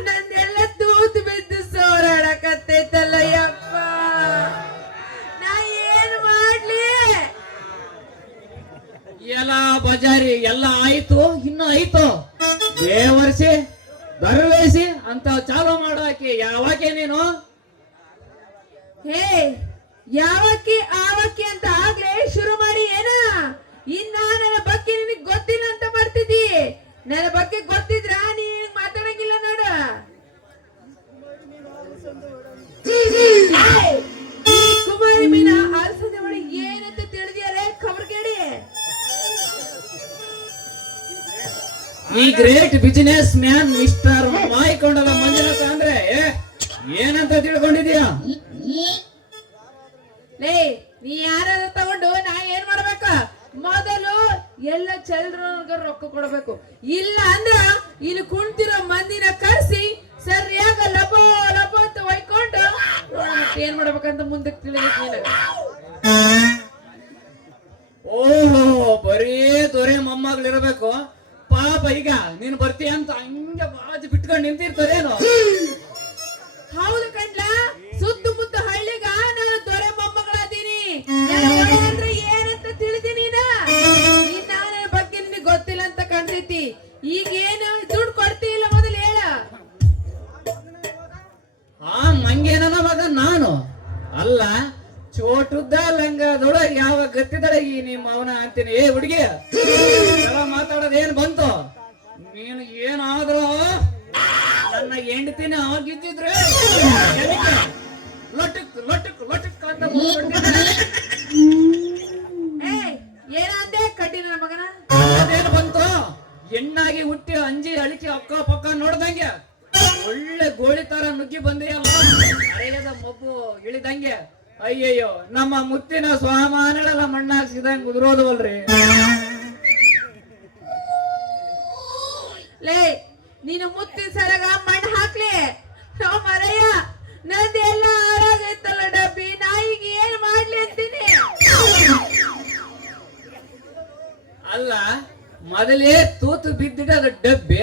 ನಂದೆಲ್ಲ ತೂತು ಬಿದ್ದು ಸೋರಾಡಕತ್ತೈತಲ್ಲ ಯಪ್ಪ ನಾ ಏನ್ ಮಾಡ್ಲಿ ಎಲ್ಲ ಬಜಾರಿ ಎಲ್ಲ ಆಯ್ತು ಇನ್ನು ಆಯ್ತು ಬೇವರ್ಸಿ ದರವೇಸಿ ಅಂತ ಚಾಲು ಮಾಡಾಕಿ ಯಾವಾಕೆ ನೀನು ಹೇ ಯಾವಕ್ಕಿ ಆವಕ್ಕಿ ಅಂತ ಆಗ್ಲೇ ಶುರು ಮಾಡಿ ಏನ ಇನ್ನ ನನ್ನ ಬಗ್ಗೆ ನಿನಗ್ ಗೊತ್ತಿಲ್ಲ ಅಂತ ಮಾಡ್ತಿದ್ದಿ ನನ್ನ ಬಗ್ಗೆ ಗೊತ್ತಿದ್ರ ನೀನ್ ಮಾತಾಡಂಗಿಲ್ಲ ನೋಡ ಕುಮಾರಿ ಮೀನ ಅಲ್ಸಂದೆ ಮಾಡಿ ಏನಂತ ತಿಳಿದಿಯಲ್ಲ ಖಬರ್ಗೇಡಿ ಈ ಗ್ರೇಟ್ ಬಿಸಿನೆಸ್ ಮ್ಯಾನ್ ಮಿಸ್ಟರ್ ಮಾಯಿಕೊಂಡದ ಮಂಜುನಾಥ ಅಂದ್ರೆ ಏನಂತ ತಿಳ್ಕೊಂಡಿದ್ಯಾ ಲೇ ನೀ ಯಾರಾದ್ರೂ ತಗೊಂಡು ನಾ ಏನ್ ಮಾಡ್ಬೇಕ ಮೊದಲು ಎಲ್ಲ ಚಲ್ರ ರೊಕ್ಕ ಕೊಡ್ಬೇಕು ಇಲ್ಲ ಅಂದ್ರ ಇಲ್ಲಿ ಕುಂತಿರೋ ಮಂದಿನ ಕರ್ಸಿ ಸರಿಯಾಗ ಲಬೋ ಲಬೋ ಅಂತ ಒಯ್ಕೊಂಡು ಏನ್ ಮಾಡ್ಬೇಕಂತ ಮುಂದಕ್ಕೆ ತಿಳಿದೈತಿ ನಿನಗ ಓಹೋ ಬರೀ ದೊರೆ ಮೊಮ್ಮಗಳಿರ್ಬೇಕು ಪಾಪ ಈಗ ನೀನ್ ಬರ್ತೀಯ ಅಂತ ಹಂಗೆ ಬಾಜು ಬಿಟ್ಕೊಂಡು ನಿಂತಿರ್ತಾರೇನು ಹೌದು ಕಂಡ್ಲ ಸುತ್ತಮುತ್ತ ಹಳ್ಳಿಗ ನಾನು ದೊರೆ ಮೊಮ್ಮಗಳಾದೀನಿ ಅಂದ್ರೆ ಏನಂತ ತಿಳಿದೀನಿ ನನ್ನ ಬಗ್ಗೆ ನಿನಗೆ ಗೊತ್ತಿಲ್ಲ ಅಂತ ಕಂಡೈತಿ ಈಗ ಏನು ದುಡ್ಡು ಕೊಡ್ತಿಲ್ಲ ಮೊದಲು ಹೇಳ ಆ ಮಂಗೇನ ಮಗ ನಾನು ಅಲ್ಲ ಚೋಟುದ್ದ ಲಂಗದೊಳಗೆ ಯಾವ ಗತ್ತಿದೊಳಗೆ ನಿಮ್ಮ ಅವನ ಅಂತೀನಿ ಏ ಹುಡುಗಿ ಮಾತಾಡೋದು ಏನ್ ಬಂತು ನೀನು ಏನಾದ್ರೂ ನನ್ನ ಹೆಂಡತಿನ ಆಗಿದ್ದಿದ್ರೆ ಲಟಕ್ ಲಟಕ್ ಲಟಕ್ ಅಂತ ಏನಂದೆ ಕಡ್ಡಿ ನನ್ನ ಮಗನ ಅದೇನು ಬಂತು ಹೆಣ್ಣಾಗಿ ಹುಟ್ಟಿ ಅಂಜಿ ಅಳಿಕೆ ಅಕ್ಕ ಪಕ್ಕ ನೋಡ್ದಂಗೆ ಒಳ್ಳೆ ಗೋಳಿ ತರ ನುಗ್ಗಿ ಬಂದೆಯಲ್ಲ ಅರೆಯದ ಮಬ್ಬು ಇಳಿದಂಗೆ ಅಯ್ಯಯ್ಯೋ ನಮ್ಮ ಮುತ್ತಿನ ಸ್ವಾಮಾನಗಳೆಲ್ಲ ಮಣ್ಣಾಗಿ ಸಿದಂಗೆ ಉದುರೋದವಲ್ರಿ ಲೇ ನೀನು ಮುತ್ತಿನ ಸರಗ ಮಣ್ಣು ಹಾಕ್ಲಿ ನಾವು ಮರಯ್ಯ ನಂದು ಎಲ್ಲ ಹಾಳಾಗೈತಲ್ಲ ಡಬ್ಬಿ ನಾಯಿಗೆ ಏನ್ ಮಾಡ್ಲಿ ಅಂತೀನಿ. ಅಲ್ಲ ಮೊದಲೇ ತೂತು ಬಿದ್ದಿಡ ಅದು ಡಬ್ಬಿ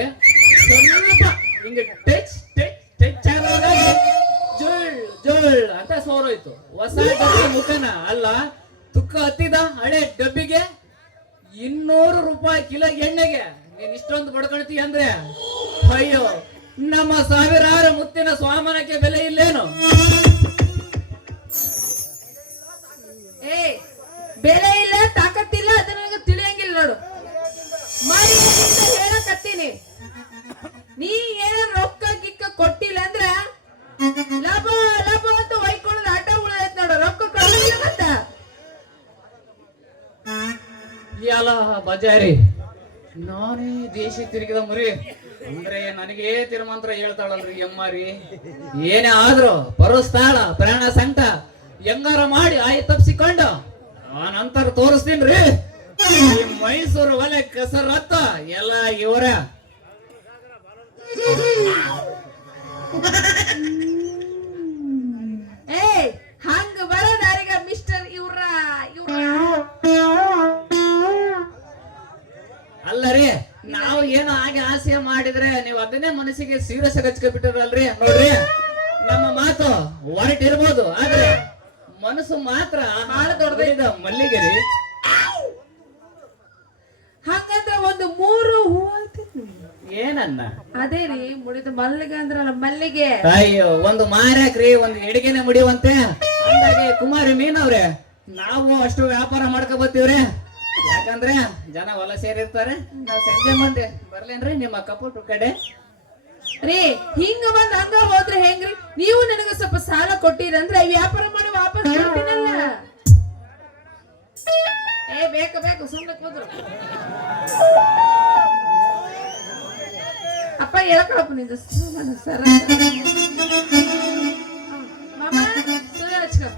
ಸ್ವಲ್ಪ ಹಿಂಗೆ ಟಚ್ ಟಚ್ ಟಚ್ ಆದಾಗ ಜುಳ್ ಜುಳ್ ಅಂತ ಸೋರೋಯ್ತು. ಹೊಸ ಡಬ್ಬಿ ಮುಖನ ಅಲ್ಲ ತುಕ್ಕ ಹತ್ತಿದ ಹಳೆ ಡಬ್ಬಿಗೆ 200 ರೂಪಾಯಿ ಕಿಲೋ ಎಣ್ಣೆಗೆ ನೀನ್ ಇಷ್ಟೊಂದು ಬಡ್ಕೊಳ್ತೀಯ ಅಂದ್ರೆ ಅಯ್ಯೋ ನಮ್ಮ ಸಾವಿರಾರು ಮುತ್ತಿನ ಸ್ವಾಮನಕ್ಕೆ ಬೆಲೆ ಇಲ್ಲೇನು? ಏ ಬೆಲೆ ಇಲ್ಲ ತಾಕತ್ತಿಲ್ಲ ಅದನ್ನ ನನಗೆ ತಿಳಿಯಂಗಿಲ್ಲ ನೋಡು. ಮಾಡಿ ಹೇಳಕತ್ತೀನಿ ನೀ ಏನ್ ರೊಕ್ಕ ಗಿಕ್ಕ ಕೊಟ್ಟಿಲ್ಲ ಅಂದ್ರ ಲಾಭ ಲಾಭ ಅಂತ ಒಯ್ಕೊಳ್ಳೋದು ಆಟ ಉಳಿದೈತ್ ನೋಡು. ರೊಕ್ಕ ಕೊಡಲಿಲ್ಲ ಮತ್ತ ಎಲ್ಲ ಬಜಾರಿ ನಾನೇ ದೇಶ ತಿರುಗಿದ ಮರಿ ಅಂದ್ರೆ ನನಗೇ ತಿರುಮಂತ್ರ ಹೇಳ್ತಾಳಲ್ರಿ ಎಮ್ಮಾರಿ. ಏನೇ ಆದ್ರೂ ಬರೋಸ್ತಾಳ ಪ್ರಾಣ ಸಂಕಟ ಹೆಂಗಾರ ಮಾಡಿ ಆಯ್ ತಪ್ಸಿಕೊಂಡು ಆ ನಂತರ ತೋರಿಸ್ತೀನ್ರಿ ಈ ಮೈಸೂರು ಒಲೆ ಕಸರತ್ತ ಎಲ್ಲ ಇವರ. ಏ ಹಂಗ ಬರೋದಾರಿಗ ಮಿಸ್ಟರ್ ಇವ್ರ ಅಲ್ಲರಿ ನಾವು ಏನೋ ಹಾಗೆ ಆಸೆ ಮಾಡಿದ್ರೆ ನೀವು ಅದನ್ನೇ ಮನಸ್ಸಿಗೆ ಸೀರಿಯಸ್ ಹಚ್ಕೊಬಿಟ್ಟಿರಲ್ರಿ. ನೋಡ್ರಿ ನಮ್ಮ ಮಾತು ಹೊರಟಿರ್ಬೋದು ಆದ್ರೆ ಮನಸ್ಸು ಮಾತ್ರ ಬಹಳ ದೊಡ್ಡದ ಮಲ್ಲಿಗೆ ರೀ. ಹಂಗಂದ್ರ ಒಂದು 3 ಹೂ ಏನನ್ನ ಅದೇ ರೀ ಮುಡಿದ ಮಲ್ಲಿಗೆ ಅಂದ್ರಲ್ಲ ಮಲ್ಲಿಗೆ. ಅಯ್ಯೋ ಒಂದು ಮಾರ್ಯಾಕ್ರಿ ಒಂದು ಎಡಿಗೆನೆ ಮುಡಿಯುವಂತೆ ಅಂದಾಗೆ ಕುಮಾರಿ ಮೀನವ್ರೆ ನಾವು ಅಷ್ಟು ವ್ಯಾಪಾರ ಮಾಡ್ಕೊ ಬರ್ತೀವ್ರಿ. ಯಾಕಂದ್ರೆ ಜನ ಹೊಲ ಸೇರಿರ್ತಾರೆ. ನಾವು ಸಂಜೆ ಮಂದಿ ಬರ್ಲೇನ್ರಿ ನಿಮ್ಮ ಕಪುಟ್ ಕಡೆ ರೀ ಹಿಂಗ ಬಂದ್ ಹಂಗ ಹೋದ್ರೆ ಹೆಂಗ್ರಿ? ನೀವು ನನಗ ಸ್ವಲ್ಪ ಸಾಲ ಕೊಟ್ಟಿರಂದ್ರೆ ವ್ಯಾಪಾರ ಮಾಡಿ ವಾಪಸ್ ಕೊಡ್ತೀನಲ್ಲ. ಏ ಬೇಕು ಬೇಕು ಸುಮ್ಮನೆ ಕೂದ್ರು. ಅಪ್ಪ ಹೇಳ್ಕೊಳಪ್ಪ ನಿಂದ ಸರ ಮಾಮ ಸುರ ಹಚ್ಕೊ.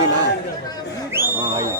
ಹಾಂ ಆಯ್ತು